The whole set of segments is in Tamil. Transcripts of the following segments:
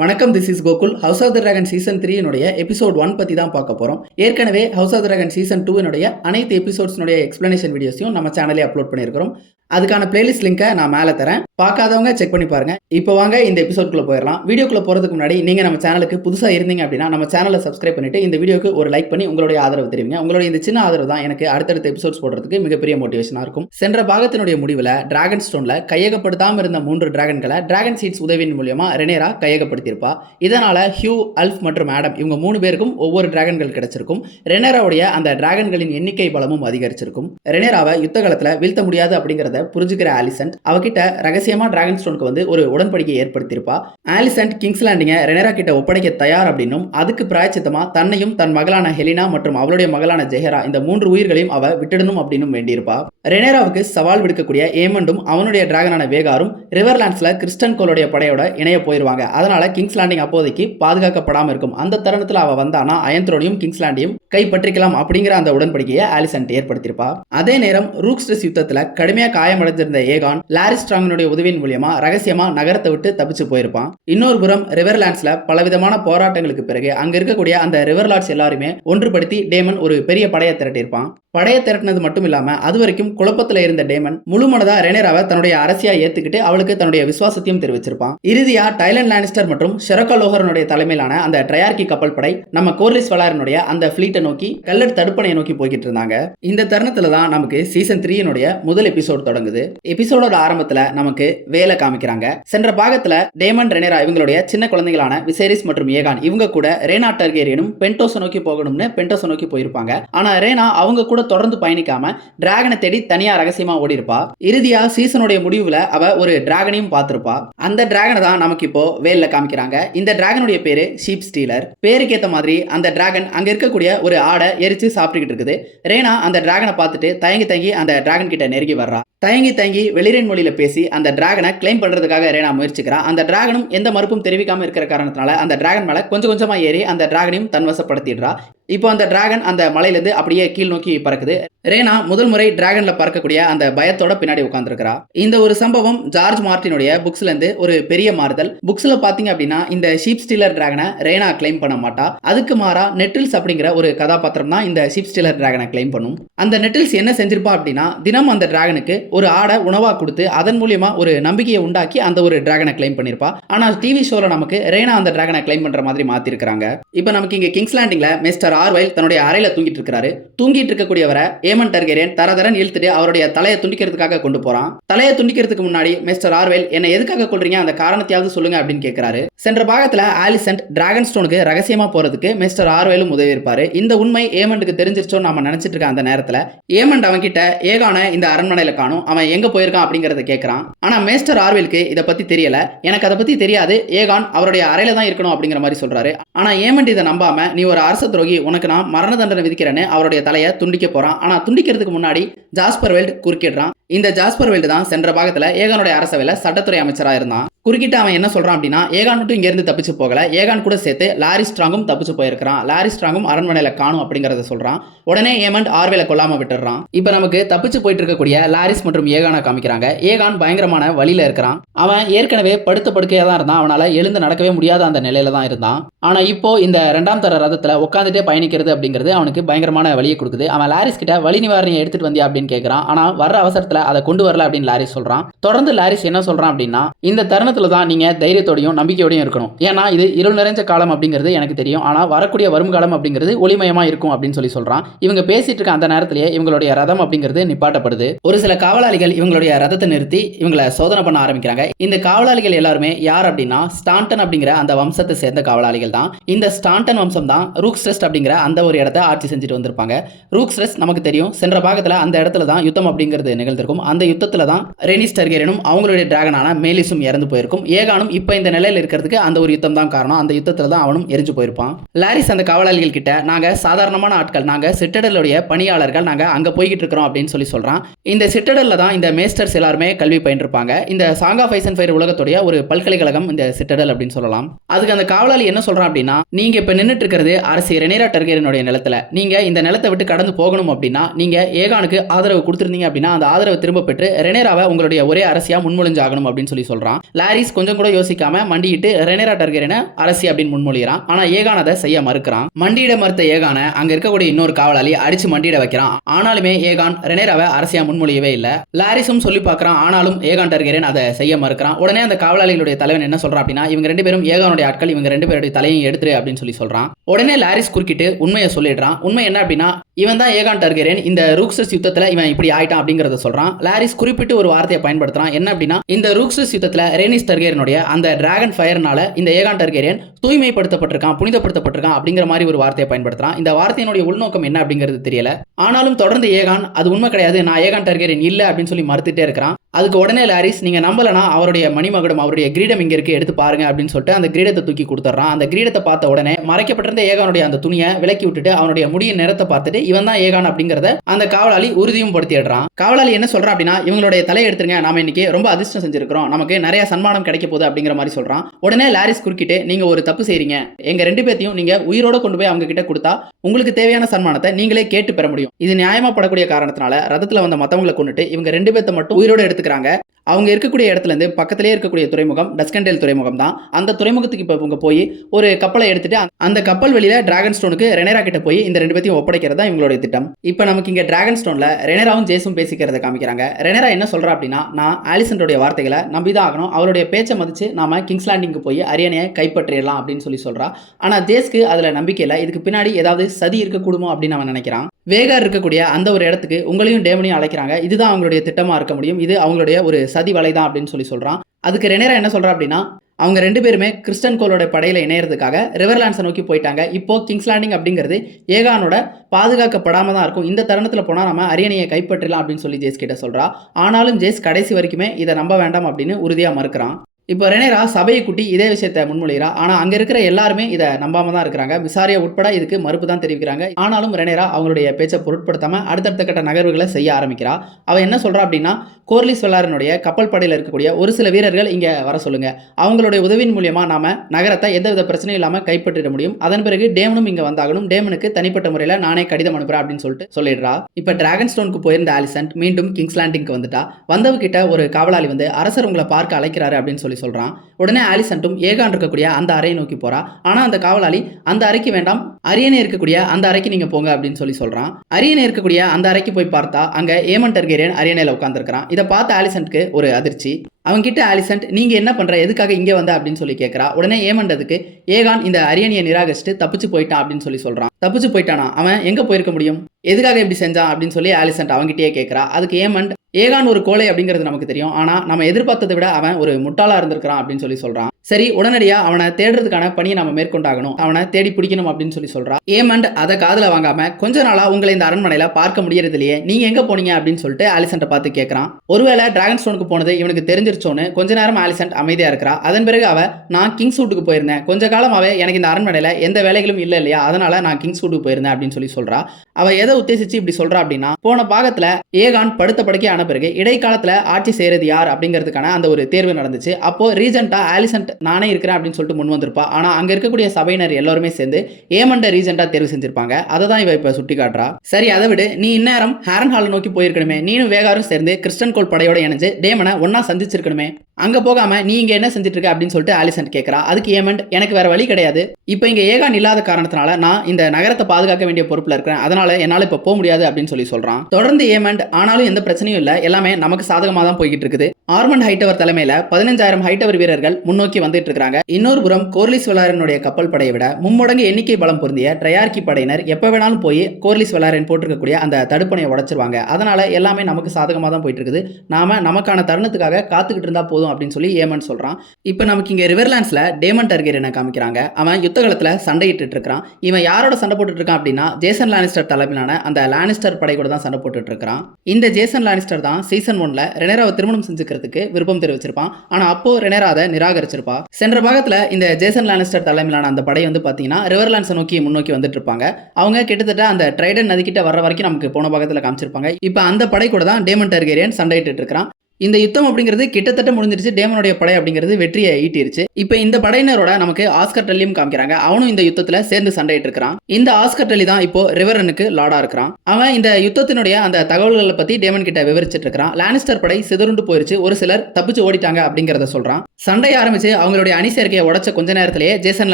வணக்கம், this is Gokul. House of the Dragon season 3 episode 1 பற்றி தான் பார்க்க போகிறோம். ஏற்கனவே House of the Dragon season 2 அனைத்து எபிசோட்ஸ்னுடைய எக்ஸ்பிளனேஷன் வீடியோஸையும் நம்ம சேனலே அப்லோட் பண்ணியிருக்கிறோம். அதுக்கான பிளேலிஸ்ட் லிங்கை நான் மேலே தரேன், பார்க்காதவங்க செக் பண்ணி பாருங்க. இப்போ வாங்க இந்த எபிசோட்குள்ளே போயிடலாம். வீடியோக்குள்ளே போகிறதுக்கு முன்னாடி நீங்கள் நம்ம சேனலுக்கு புதுசாக இருந்தீங்க அப்படின்னா நம்ம சேனலை சப்ஸ்கிரைப் பண்ணிட்டு இந்த வீடியோக்கு ஒரு லைக் பண்ணி உங்களுடைய ஆதரவு தெரிவிங்க. உங்களுடைய இந்த சின்ன ஆதரவு தான் எனக்கு அடுத்தடுத்த எபிசோட்ஸ் போடுறதுக்கு மிகப்பெரிய மோட்டிவேஷனாக இருக்கும். சென்ற பாகத்தினுடைய முடிவில் டிராகன் ஸ்டோனில் கையகப்படுத்தாமல் இருந்த 3 டிராகன்களை டிராகன் சீட்ஸ் உதவியின் மூலியமா ரெனேரா கையகப்படுத்தியிருப்பா. இதனால ஹியூ, அல்ஃப் மற்றும் ஆடம் இவங்க 3 பேருக்கும் ஒவ்வொரு டிராகன்கள் கிடைச்சிருக்கும். ரெனேராவுடைய அந்த டிராகன்களின் எண்ணிக்கை பலமும் அதிகரிச்சிருக்கும். ரெனேராவை யுத்த காலத்தில் வீழ்த்த முடியாது அப்படிங்கிறத புரிஞ்சுக்கிற ஆலிசன்ட் அவகிட்ட ரகசியமா டிராகன் ஸ்டோனுக்கு வந்து ஒரு உடன்படிக்கை ஏற்படுத்தியிருப்பா. ஆலிசன்ட் கிங்ஸ் லேண்டிங்கை ரெனேரா கிட்ட ஒப்படைக்க தயார் அப்படின்னும் அதுக்கு பிராயச்சித்தமா தன்னையும் தன் மகளான ஹெலினா மற்றும் அவளுடைய மகளான ஜெஹரா இந்த 3 உயிர்களையும் அவ விட்டுடணும் அப்படின்னு வேண்டியிருப்பா. ரெனேராவுக்கு சவால் விடுக்கக்கூடிய ஏமண்டும் அவனுடைய டிராகனான வேகாரும் ரிவர்லாண்ட்ஸ்ல கிறிஸ்டன் கோலுடைய படையோட இணைய போயிருவாங்க. அதனால கிங்ஸ் லேண்டிங் அப்போதைக்கு பாதுகாக்கப்படாம இருக்கும். அந்த தருணத்துல அவ வந்தானா அயன்த்ரோனையும் கிங்ஸ் லேண்டையும் கைப்பற்றிக்கலாம் அப்படிங்கிற அந்த உடன்படிக்கையை ஆலிசன்ட் ஏற்படுத்தியிருப்பா. அதே நேரம் ரூக்ஸ்ட்ரெஸ் யுத்தத்துல கடுமையா காயமடைந்திருந்த ஏகான் லாரிஸ் ஸ்ட்ராங்கினுடைய உதவியின் மூலியமா ரகசியமா நகரத்தை விட்டு தப்பிச்சு போயிருப்பான். இன்னொரு புறம் ரிவர்லாண்ட்ஸ்ல பலவிதமான போராட்டங்களுக்கு பிறகு அங்க இருக்கக்கூடிய அந்த ரிவர்லார்ட்ஸ் எல்லாருமே ஒன்றுபடுத்தி டேமன் ஒரு பெரிய படையை திரட்டியிருப்பான். படையை திரட்டினது மட்டும் இல்லாம அது வரைக்கும் குழப்பத்துல இருந்த டேமன் முழுமனதா ரெனேராவை தன்னுடைய அரசியா ஏத்துக்கிட்டு அவளுக்கு தன்னுடைய விசுவாசத்தையும் தெரிவிச்சிருப்பான். இறுதியா டைலன் லானிஸ்டர் மற்றும் ஷெரக்கா லோஹரனுடைய தலைமையிலான அந்த ட்ரையார்கி கப்பல் படை நம்ம கோர்லிஸ் வலாரனுடைய அந்த ஃபிளீட்டை நோக்கி கல்லட் தடுப்பணையை நோக்கி போய்கிட்டு இருந்தாங்க. இந்த தருணத்துல தான் நமக்கு சீசன் 3 முதல் எபிசோட் தொடங்குது. எபிசோடோட ஆரம்பத்துல நமக்கு வேலை காமிக்கிறாங்க. சென்ற பாகத்துல டேமன், ரெனேரா இவங்களுடைய சின்ன குழந்தைகளான விசேரிஸ் மற்றும் ஏகான் இவங்க கூட ரேனா டார்கேரியனும் பென்டோஸை நோக்கி போகணும்னு பென்டோஸை நோக்கி போயிருப்பாங்க. ஆனா ரேனா அவங்க கூட தொடர்ந்து பயணிக்காம டிராகனை தேடி தனியா ரகசியமா ஓடி இருப்பா. இறுதியா சீசனுடைய முடிவுல அவ ஒரு டிராகனையும் பார்த்திருப்பா. அந்த டிராகனை தான் நமக்கு இப்போ வேல்ல காமிக்கிறாங்க. இந்த டிராகனுடைய பேரு ஷீப் ஸ்டீலர். பேருக்கு ஏத்த மாதிரி அந்த டிராகன் அங்க இருக்கக்கூடிய ஒரு ஆடை எரிச்சு சாப்பிட்டுக்கிட்டு இருக்குது. ரேனா அந்த டிராகனை பார்த்துட்டு தயங்கி அந்த டிராகன் கிட்ட நெருங்கி வர்றா. தயங்கி வெளிரேன் மொழியில பேசி அந்த டிராகனை கிளைம் பண்றதுக்காக ரேனா முயற்சிக்கிறா. அந்த டிராகனும் எந்த மறுப்பும் தெரிவிக்காம இருக்கிற காரணத்தினால அந்த டிராகன் மேல கொஞ்சமா ஏறி அந்த டிராகனையும் தன்வசப்படுத்திடுறா. இப்போ அந்த டிராகன் அந்த மலையிலிருந்து அப்படியே கீழ் நோக்கி பறக்குது. ரேனா முதல் முறை டிராகன்ல பறக்கக்கூடிய அந்த பயத்தோட பின்னாடி உட்கார்ந்துருக்கிறா. இந்த ஒரு சம்பவம் ஜார்ஜ் மார்டினுடைய புக்ஸ்ல இருந்து ஒரு பெரிய மாறுதல். புக்ஸ்ல பாத்தீங்க அப்படின்னா இந்த ஷீப் ஸ்டீலர் டிராகனை ரேனா கிளைம் பண்ண மாட்டா. அதுக்கு மாறா நெட்டில்ஸ் அப்படிங்கிற ஒரு கதாபாத்திரம் தான் இந்த ஷீப் ஸ்டீலர் டிராகனை கிளைம் பண்ணும். அந்த நெட்டில்ஸ் என்ன செஞ்சிருப்பா அப்படின்னா தினம் அந்த டிராகனுக்கு ஒரு ஆடை உணவா கொடுத்து அதன் மூலியமா ஒரு நம்பிக்கையை உண்டாக்கி அந்த ஒரு டிராகனை கிளைம் பண்ணிருப்பா. ஆனா டிவி ஷோல நமக்கு ரேனா அந்த டிராகனை கிளைம் பண்ற மாதிரி மாத்தி இருக்காங்க. இப்போ நமக்கு இங்க கிங்ஸ் லேண்டிங்ல மிஸ்டர் ஆர்வைல் தன்னுடைய அறையில தூங்கிட்டு இருக்காரு. தூங்கிட்டு இருக்கக்கூடியவரை ஏமன் டார்கேரியன் தரதரன் இழுத்துட்டு அவருடைய தலையை துண்டிக்கிறதுக்காக கொண்டு போறான். தலையை துண்டிக்கிறதுக்கு முன்னாடி மிஸ்டர் ஆர்வைல் என்ன எதுக்காக கொல்றீங்க, அந்த காரணத்தையாவது சொல்லுங்க அப்படின்னு கேட்கிறாரு. சென்ற பாகத்துல ஆலிசன்ட் டிராகன் ஸ்டோனுக்கு ரகசியமா போறதுக்கு மிஸ்டர் ஆர்வைலும் உதவி இருப்பாரு. இந்த உண்மை ஏமண்டுக்கு தெரிஞ்சிருச்சோன்னு நம்ம நினைச்சிட்டு இருக்க அந்த நேரத்துல ஏமண்ட் அவன் கிட்ட ஏகான இந்த அரண்மனையில காணும், அவன் எங்க போயிருக்கான் அப்படிங்கறத கேட்கறான். ஆனா மிஸ்டர் ஆர்வைலுக்கு இதை பத்தி தெரியல. எனக்கு அதை பத்தி தெரியாது, ஏகான் அவருடைய அறையில தான் இருக்கணும் அப்படிங்கிற மாதிரி சொல்றாரு. ஆனா ஏமண்ட் இதை நம்பாம நீ ஒரு அரச துரோகி, உனக்கு நான் மரண தண்டனை விதிக்கிறேன்னு அவருடைய தலையை துண்டிக்க போறான். ஆனா துண்டிக்கிறதுக்கு முன்னாடி ஜாஸ்பர் வெல்ட் குறுக்கிடுறான். இந்த ஜாஸ்பர் வெல்ட் தான் சென்ற பாகத்துல ஏகானுடைய அரசவையில சட்டத்துறை அமைச்சரா இருந்தான். குறுக்கிட்டு அவன் என்ன சொல்றான் அப்படின்னா ஏகான் மட்டும் இங்க இருந்து தப்பிச்சு போகல, ஏகான் கூட சேர்த்து லாரிஸ் ஸ்ட்ராங்கும் தப்பிச்சு போயிருக்கான், லாரிஸ் ஸ்ட்ராங்கும் அரண்மனையில காணும் அப்படிங்கறத சொல்றான். உடனே ஏமண்ட் ஆர்வேல கொல்லாம விட்டுறான். இப்ப நமக்கு தப்பிச்சு போயிட்டு இருக்கக்கூடிய லாரிஸ் மற்றும் ஏகானை காமிக்கிறாங்க. ஏகான் பயங்கரமான வழியில இருக்கிறான். அவன் ஏற்கனவே படுத்த படுக்கையா தான் இருந்தான். அவனால எழுந்து நடக்கவே முடியாத அந்த நிலையில தான் இருந்தான். ஆனா இப்போ இந்த 2ஆம் தர ரதத்துல உட்காந்துட்டே பயணிக்கிறது அப்படிங்கிறது அவனுக்கு பயங்கரமான வழியை கொடுக்குது. அவன் லாரிஸ் கிட்ட வழி நிவாரணியை எடுத்துட்டு வந்தியா அப்படின்னு கேட்கிறான். ஆனா வர்ற அவசரத்துல அதை கொண்டு வரல அப்படின்னு லாரிஸ் சொல்றான். தொடர்ந்து லாரிஸ் என்ன சொல்றான் அப்படின்னா இந்த தருணத்துல தான் நீங்க தைரியத்தோடையும் நம்பிக்கையோடையும் இருக்கணும். ஏன்னா இது இருள் நிறைஞ்ச காலம் அப்படிங்கிறது எனக்கு தெரியும். ஆனா வரக்கூடிய வரும் காலம் அப்படிங்கிறது ஒளிமயமா இருக்கும் அப்படின்னு சொல்றான். இவங்க பேசிட்டு இருக்க அந்த நேரத்திலேயே இவங்களுடைய ரதம் அப்படிங்கிறது நிப்பாட்டப்படுது. ஒரு சில காவலாளிகள் இவங்களுடைய ரதத்தை நிறுத்தி இவங்களை சோதனை பண்ண ஆரம்பிக்கிறாங்க. இந்த காவலாளிகள் எல்லாருமே யார் அப்படின்னா ஸ்டாண்டன் அப்படிங்கிற அந்த வம்சத்தை சேர்ந்த காவலாளிகள் தான். இந்த ஸ்டாண்டன் வம்சம் தான் ரூக்ஸ்ட்ரெஸ்ட் அப்படிங்கிற அந்த ஒரு இடத்தை ஆட்சி செஞ்சுட்டு வந்திருப்பாங்க. ரூக்ஸ்ட்ரெஸ்ட் நமக்கு தெரியும், சென்ற பாகத்துல அந்த இடத்துல தான் யுத்தம் அப்படிங்கிறது நிகழ்ந்திருக்கும். அந்த யுத்தத்துல தான் ரெனிஸ் டார்கேரியனும் அவங்களுடைய டிராகனான மேலிஸும் இறந்து போயிருக்கும். ஏகானும் இப்ப இந்த நிலையில இருக்கிறதுக்கு அந்த ஒரு யுத்தம் தான் காரணம். அந்த யுத்தத்துல தான் அவனும் எரிஞ்சு போயிருப்பான். லாரிஸ் அந்த காவலாளிகள் கிட்ட நாங்க சாதாரணமான ஆட்கள், நாங்க சிட்டடலுடைய பணியாளர்கள், நாங்க அங்க போய்கிட்டு இருக்கிறோம் அப்படின்னு சொல்றான். இந்த சிட்டடல்ல தான் இந்த மேஸ்டர்ஸ் எல்லாருமே கல்வி பயின்றிருப்பாங்க. இந்த Song of Ice and Fire உலகத்துடைய ஒரு பல்கலைக்கழகம் இந்த சிட்டடல் அப்படின்னு சொல்லலாம். அதுக்கு அந்த காவலாளி என்ன சொல்றான் அப்படின்னா நீங்க இப்ப நின்னுட்டு இருக்கிறது அரசி ரெனேரா டார்கேரியனுடைய நிலத்துல. நீங்க இந்த நிலத்தை விட்டு கடந்து போகணும் அப்படின்னா நீங்க ஏகானுக்கு ஆதரவு கொடுத்திருந்தீங்க அப்படின்னா அந்த ஆதரவு திரும்ப பெற்று ரெனேராவை உங்களுடைய ஒரே அரசியா முன்மொழிஞ்சாகணும் அப்படின்னு சொல்றான். லாரிஸ் கொஞ்சம் கூட யோசிக்காம மண்டியிட்டு ரெனேரா டார்கெரியனை அரசி அப்படின்னு முன்மொழிகிறான். ஆனா ஏகான் அதை செய்ய மறுக்கிறான். மண்டியிட மறுத்த ஏகானை அங்க இருக்கக்கூடிய இன்னொரு காவலாளி அடிச்சு மண்டியிட வைக்கிறான். ஆனாலுமே ஏகான் ரெனேராவை அரசியா முன்மொழியவே இல்லை. லாரிஸும் சொல்லி பார்க்கறான். ஆனாலும் ஏகான் டார்கெரியன் அதை செய்ய மறுக்கிறான். உடனே அந்த காவலாளிகளுடைய தலைவன் என்ன சொல்றான் அப்படின்னா, இவங்க ரெண்டு பேரும் ஏகானுடைய ஆட்கள், இவங்க ரெண்டு பேருடைய தலையை எடுத்துரு அப்படின்னு சொல்றான். உடனே லாரிஸ் குறுக்கிட்டு உண்மையை சொல்லிடுறான். உண்மை என்ன அப்படின்னா, இவன் தான் ஏகான் டார்கெரியன், இந்த ரூக்ஸஸ் யுத்தத்துல இவன் இப்படி ஆயிட்டான் அப்படிங்கறத சொல்றான். லாரிஸ் குறிப்பிட்டு ஒரு வார்த்தையை பயன்படுத்துறான். என்ன அப்படின்னா, இந்த ரூக்ஸஸ் யுத்தத்துல ரேனிஸ் டார்கெரியனுடைய அந்த டிராகன் ஃபயர்னால இந்த ஏகான் டார்கெரியன் தூய்மைப்படுத்தப்பட்டிருக்கான், புனிதப்படுத்தப்பட்டிருக்கான் அப்படிங்கிற மாதிரி ஒரு வார்த்தையை பயன்படுத்துறான். இந்த வார்த்தையினுடைய உள்நோக்கம் என்ன அப்படிங்கிறது தெரியல. ஆனாலும் தொடர்ந்து ஏகான் அது உண்மை கிடையாது, நான் ஏகான் டார்கெரியன் இல்ல அப்படின்னு சொல்லி மறுத்துட்டே இருக்கிறான். அதுக்கு உடனே லாரிஸ், நீங்க நம்பலனா அவருடைய மணிமகுடம், அவருடைய கிரீடம் இங்க இருக்கு, எடுத்து பாருங்க அப்படின்னு சொல்லிட்டு அந்த கிரீடத்தை தூக்கி கொடுத்துறான். அந்த கிரீடத்தை பார்த்த உடனே மறைக்கப்பட்டிருந்த ஏகானுடைய அந்த துணியை விலக்கி விட்டுட்டு அவனுடைய முடியின் நிறத்தை பார்த்துட்டு இவன் தான் ஏகான் அப்படிங்கறத அந்த காவலாளி உறுதியும் படுத்திடுறான். காவலாளி என்ன சொல்றான் அப்படின்னா, இவங்களுடைய தலையை எடுத்துருங்க, நாம இன்னைக்கு ரொம்ப அதிர்ஷ்டம் செஞ்சிருக்கிறோம், நமக்கு நிறைய சன்மானம் கிடைக்க போகுது அப்படிங்கிற மாதிரி சொல்றான். உடனே லாரிஸ் குறுக்கிட்டு, நீங்க ஒரு தப்பு செய்றீங்க, எங்க ரெண்டு பேத்தையும் நீங்க உயிரோட கொண்டு போய் அவங்க கிட்ட கொடுத்தா உங்களுக்கு தேவையான சன்மானத்தை நீங்களே கேட்டு பெற முடியும். இது நியாயமா படக்கூடிய காரணத்தினால ரதத்துல வந்த மத்தவங்களை கொண்டுட்டு இவங்க ரெண்டு பேத்தை மட்டும் உயிரோட எடுத்துக்கிறாங்க. அவங்க இருக்கக்கூடிய இடத்துல இருந்து பக்கத்திலே இருக்கக்கூடிய துறைமுகம் டஸ்கண்டேல் துறைமுகம் தான். அந்த துறைமுகத்துக்கு இப்போ இவங்க போய் ஒரு கப்பலை எடுத்துட்டு அந்த கப்பல் வெளியில டிராகன் ஸ்டோனுக்கு ரெனேரா கிட்ட போய் இந்த ரெண்டு பேத்தையும் ஒப்படைக்கிறதா இவங்களுடைய திட்டம். இப்போ நமக்கு இங்க டிராகன் ஸ்டோன்ல ரெனேராவும் ஜேஸும் பேசிக்கிறத காமிக்கிறாங்க. ரெனேரா என்ன சொல்றா அப்படின்னா, நான் ஆலிசனுடைய வார்த்தைகளை நம்பிதான் ஆகணும், அவருடைய பேச்சை மதிச்சு நாம கிங்ஸ் லேண்டிங்க்கு போய் அரியணையை கைப்பற்றிடலாம் அப்படின்னு சொல்றா. ஆனா ஜேஸ்க்கு அதுல நம்பிக்கை இல்லை. இதுக்கு பின்னாடி ஏதாவது சதி இருக்கக்கூடுமோ அப்படின்னு அவன் நினைக்கிறான். வேகார் இருக்கக்கூடிய அந்த ஒரு இடத்துக்கு உங்களையும் டேமனையும் அழைக்கிறாங்க. இதுதான் அவங்களுடைய திட்டமா இருக்க முடியும், இது அவங்களுடைய ஒரு சதி வலை தான் அப்படின்னு சொல்றான். அதுக்கு ரெனேரா என்ன சொல்றா அப்படின்னா, அவங்க ரெண்டு பேருமே கிறிஸ்டன் கோலோட படையில இணையறதுக்காக ரிவர்லாண்ட்ஸை நோக்கி போயிட்டாங்க. இப்போ கிங்ஸ் லேண்டிங் அப்படிங்கிறது ஏகானோட பாதுகாக்கப்படாம தான் இருக்கும். இந்த தருணத்துல போனா நம்ம அரியணையை கைப்பற்றலாம் அப்படின்னு ஜேஸ் கிட்ட சொல்றா. ஆனாலும் ஜேஸ் கடைசி வரைக்குமே இதை நம்ப வேண்டாம் அப்படின்னு உறுதியா மறுக்கிறான். இப்போ ரெனேரா சபையை கூட்டி இதே விஷயத்தை முன்மொழிகிறா. ஆனால் அங்கே இருக்கிற எல்லாருமே இதை நம்பாம தான் இருக்கிறாங்க. விசாரியா உட்பட இதுக்கு மறுப்பு தான் தெரிவிக்கிறாங்க. ஆனாலும் ரெனேரா அவங்களுடைய பேச்சை பொருட்படுத்தாம அடுத்தடுத்த கட்ட நகர்வுகளை செய்ய ஆரம்பிக்கிறா. அவன் என்ன சொல்றா அப்படின்னா, கோர்லிஸ் வெள்ளாரனுடைய கப்பல் படையில் இருக்கக்கூடிய ஒரு சில வீரர்கள் இங்கே வர சொல்லுங்க, அவங்களுடைய உதவியின் மூலியமா நாம நகரத்தை எந்தவித பிரச்சனையும் இல்லாமல் கைப்பற்றிட முடியும். அதன் பிறகு டேமனும் இங்கே வந்தாகணும், டேமனுக்கு தனிப்பட்ட முறையில் நானே கடிதம் அனுப்புறேன் அப்படின்னு சொல்லிடுறா. இப்போ டிராகன் ஸ்டோனுக்கு போயிருந்த ஆலிசன்ட் மீண்டும் கிங்ஸ் லேண்டிங்க்கு வந்துட்டா. வந்தவகிட்ட ஒரு காவலாளி வந்து அரசர் உங்களை பார்க்க அழைக்கிறாரு அப்படின்னு சொல்றான். உடனே ஆலிசன்ட்டும் ஏகான் இருக்கக்கூடிய அந்த அறையை நோக்கி போறா. ஆனா அந்த காவலாளி, அந்த அறைக்கு வேண்டாம், அரியணை இருக்கக்கூடிய அந்த அறைக்கு நீங்க போங்க அப்படின்னு சொல்றான். அரியணை இருக்கக்கூடிய அந்த அறைக்கு போய் பார்த்தா அங்க ஏமன் டார்கெரியன் அரியணையில உட்கார்ந்திருக்கிறான். இதை பார்த்த ஆலிசன்ட்க்கு ஒரு அதிர்ச்சி. அவங்கிட்ட ஆலிசன்ட், நீங்க என்ன பண்ற, எதுக்காக இங்கே வந்த அப்படின்னு கேட்கிறா. உடனே ஏமண்டதுக்கு, ஏகான் இந்த அரியணையை நிராகரிச்சுட்டு தப்பிச்சு போயிட்டான் அப்படின்னு சொல்றான். தப்பிச்சு போயிட்டானா, அவன் எங்க போயிருக்க முடியும், எதுக்காக இப்படி செஞ்சான் அப்படின்னு ஆலிசன்ட் அவங்கிட்டே கேட்கிறா. அதுக்கு ஏமண்ட், ஏகான் ஒரு கோழை அப்படிங்கிறது நமக்கு தெரியும், ஆனா நம்ம எதிர்பார்த்ததை விட அவன் ஒரு முட்டாளா இருந்திருக்கிறான் அப்படின்னு சொல்றான். சரி, உடனடியா அவனை தேடுறதுக்கான பணியை நம்ம மேற்கொண்டாகணும், அவனை தேடி பிடிக்கணும் அப்படின்னு சொல்றா. ஏமண்ட் அதை காதுல வாங்காம, கொஞ்ச நாளா உங்களை இந்த அரண்மனையில பார்க்க முடியறது இல்லையே, நீங்க எங்க போனீங்க அப்படின்னு சொல்லிட்டு ஆலிசன்ட்டை பார்த்து கேட்கறான். ஒருவேளை டிராகன் ஸ்டோனுக்கு போனது இவனுக்கு தெரிஞ்சிருச்சோன்னு கொஞ்ச நேரம் ஆலிசன்ட் அமைதியா இருக்கிறா. அதன் பிறகு அவ, நான் கிங்ஸ் வுட்டுக்கு போயிருந்தேன், கொஞ்ச காலமாவே எனக்கு இந்த அரண்மனையில எந்த வேலைகளும் இல்ல இல்லையா, அதனால நான் கிங்ஸ் வுட்டுக்கு போயிருந்தேன் அப்படின்னு சொல்றா. அவ எதை உத்தேசிச்சு இப்படி சொல்றா அப்படின்னா, போன பாகத்துல ஏகான் படுத்த படுக்கை ஆன பிறகு இடைக்காலத்துல ஆட்சி செய்யறது யார் அப்படிங்கிறதுக்கான அந்த ஒரு தேர்வு நடந்துச்சு. அப்போ ரீஜென்ட்டா ஆலிசன்ட் நானே இருக்கிறேன் அப்படின்னு சொல்லிட்டு முன் வந்திருப்பா. ஆனா அங்க இருக்கக்கூடிய சபையினர் எல்லாருமே சேர்ந்து ஏமண்ட ரீஜென்ட்டா தேர்வு செஞ்சிருப்பாங்க. அதை தான் இவ இப்ப சுட்டி காட்டுறா. சரி, அதை விடு, நீ இந்நேரம் ஹாரன் ஹால் நோக்கி போயிருக்கணுமே, நீனும் வேகாரும் சேர்ந்து கிறிஸ்டன் கோல் படையோட இணைஞ்சு டேமனை ஒன்னா சந்திச்சிருக்கணுமே, அங்க போகாம நீ இங்க என்ன செஞ்சுட்டு இருக்க அப்படின்னு சொல்லிட்டு ஆலிசன்ட் கேட்கறா. அதுக்கு ஏமண்ட், எனக்கு வேற வழி கிடையாது, இப்ப இங்க ஏகான் இல்லாத காரணத்தினால நான் இந்த நகரத்தை பாதுகாக்க வேண்டிய பொறுப்புல இருக்கிறேன், அதனால என்னால இப்ப போக முடியாது அப்படின்னு சொல்றான். தொடர்ந்து ஏமண்ட், ஆனாலும் எந்த பிரச்சனையும் இல்ல, எல்லாமே நமக்கு சாதகமா தான் போய்கிட்டு இருக்குது. ஆர்மண்ட் ஹைட்டவர் தலைமையில 15,000 ஹைட்டவர் வீரர்கள் முன்னோக்கி வந்துட்டு இருக்காங்க. இன்னொரு புறம் கோர்லிஸ் வெள்ளாரனுடைய கப்பல் படையை விட மும்மடங்கு எண்ணிக்கை பலம் பொருந்திய ட்ரையார்கி படையினர் எப்ப வேணாலும் போய் கோர்லிஸ் வெள்ளாரன் போட்டிருக்கக்கூடிய அந்த தடுப்பணையை உடைச்சிருவாங்க. அதனால எல்லாமே நமக்கு சாதகமா தான் போயிட்டு இருக்குது, நாம நமக்கான தருணத்துக்காக காத்துக்கிட்டு இருந்தா போதும் அப்படின்னு ஏமன் சொல்றான். இப்ப நமக்கு இங்க ரிவர்லாண்ட்ஸ்ல டேமன் டார்கெரியனை காமிக்கிறாங்க. அவன் யுத்த காலத்துல சண்டையிட்டு இருக்கான். இவன் யாரோட சண்டை போட்டுட்டு இருக்கான் அப்படின்னா, ஜேசன் லானிஸ்டர் தலைமையிலான அந்த லானிஸ்டர் படை கூட தான் சண்டை போட்டுட்டு இருக்கான். இந்த ஜேசன் லானிஸ்டர் தான் சீசன் 1ல ரெனேராவை திருமணம் செஞ்சுக்கிறதுக்கு விருப்பம் தெரிவிச்சிருப்பான். ஆனா அப்போ ரெனேரா அதை நிராகரிச்சிருப்பா. சென்ற பாகத்துல இந்த ஜேசன் லானிஸ்டர் தலைமையிலான அந்த படை வந்து பாத்தீங்கன்னா ரிவர்லாண்ட்ஸை நோக்கி முன்னோக்கி வந்துட்டு இருப்பாங்க. அவங்க கிட்டத்தட்ட அந்த ட்ரைடன் நதிக்கிட்ட வர்ற வரைக்கும் நமக்கு போன பாகத்துல காமிச்சிருப்பாங்க. இப்ப அந்த படை கூட தான் டேமன் டார்கெரியன் சண்டையிட்டு இருக்கான். இந்த யுத்தம் அப்படிங்கிறது கிட்டத்தட்ட முடிஞ்சிருச்சு. டேமனுடைய படை அப்படிங்கிறது வெற்றியை ஈட்டிருச்சு. இப்போ இந்த படையினரோட நமக்கு ஆஸ்கர் டல்லியும் காமிக்கிறாங்க. அவனும் இந்த யுத்தத்துல சேர்ந்து சண்டையிட்டு இருக்கிறான். இந்த ஆஸ்கர் டல்லி தான் இப்போ ரிவரனுக்கு லார்டா இருக்கிறான். அவன் இந்த யுத்தத்தினுடைய அந்த தகவல்களை பத்தி டேமன் கிட்ட விவரிச்சிட்டு இருக்கிறான். லானிஸ்டர் படை சிதறுண்டு போயிருச்சு, ஒரு சிலர் தப்பிச்சு ஓடிட்டாங்க அப்படிங்கறத சொல்றான். சண்டை ஆரம்பிச்சு அவங்களுடைய அணி சேர்க்கையை உடைச்ச கொஞ்ச நேரத்திலேயே ஜேசன்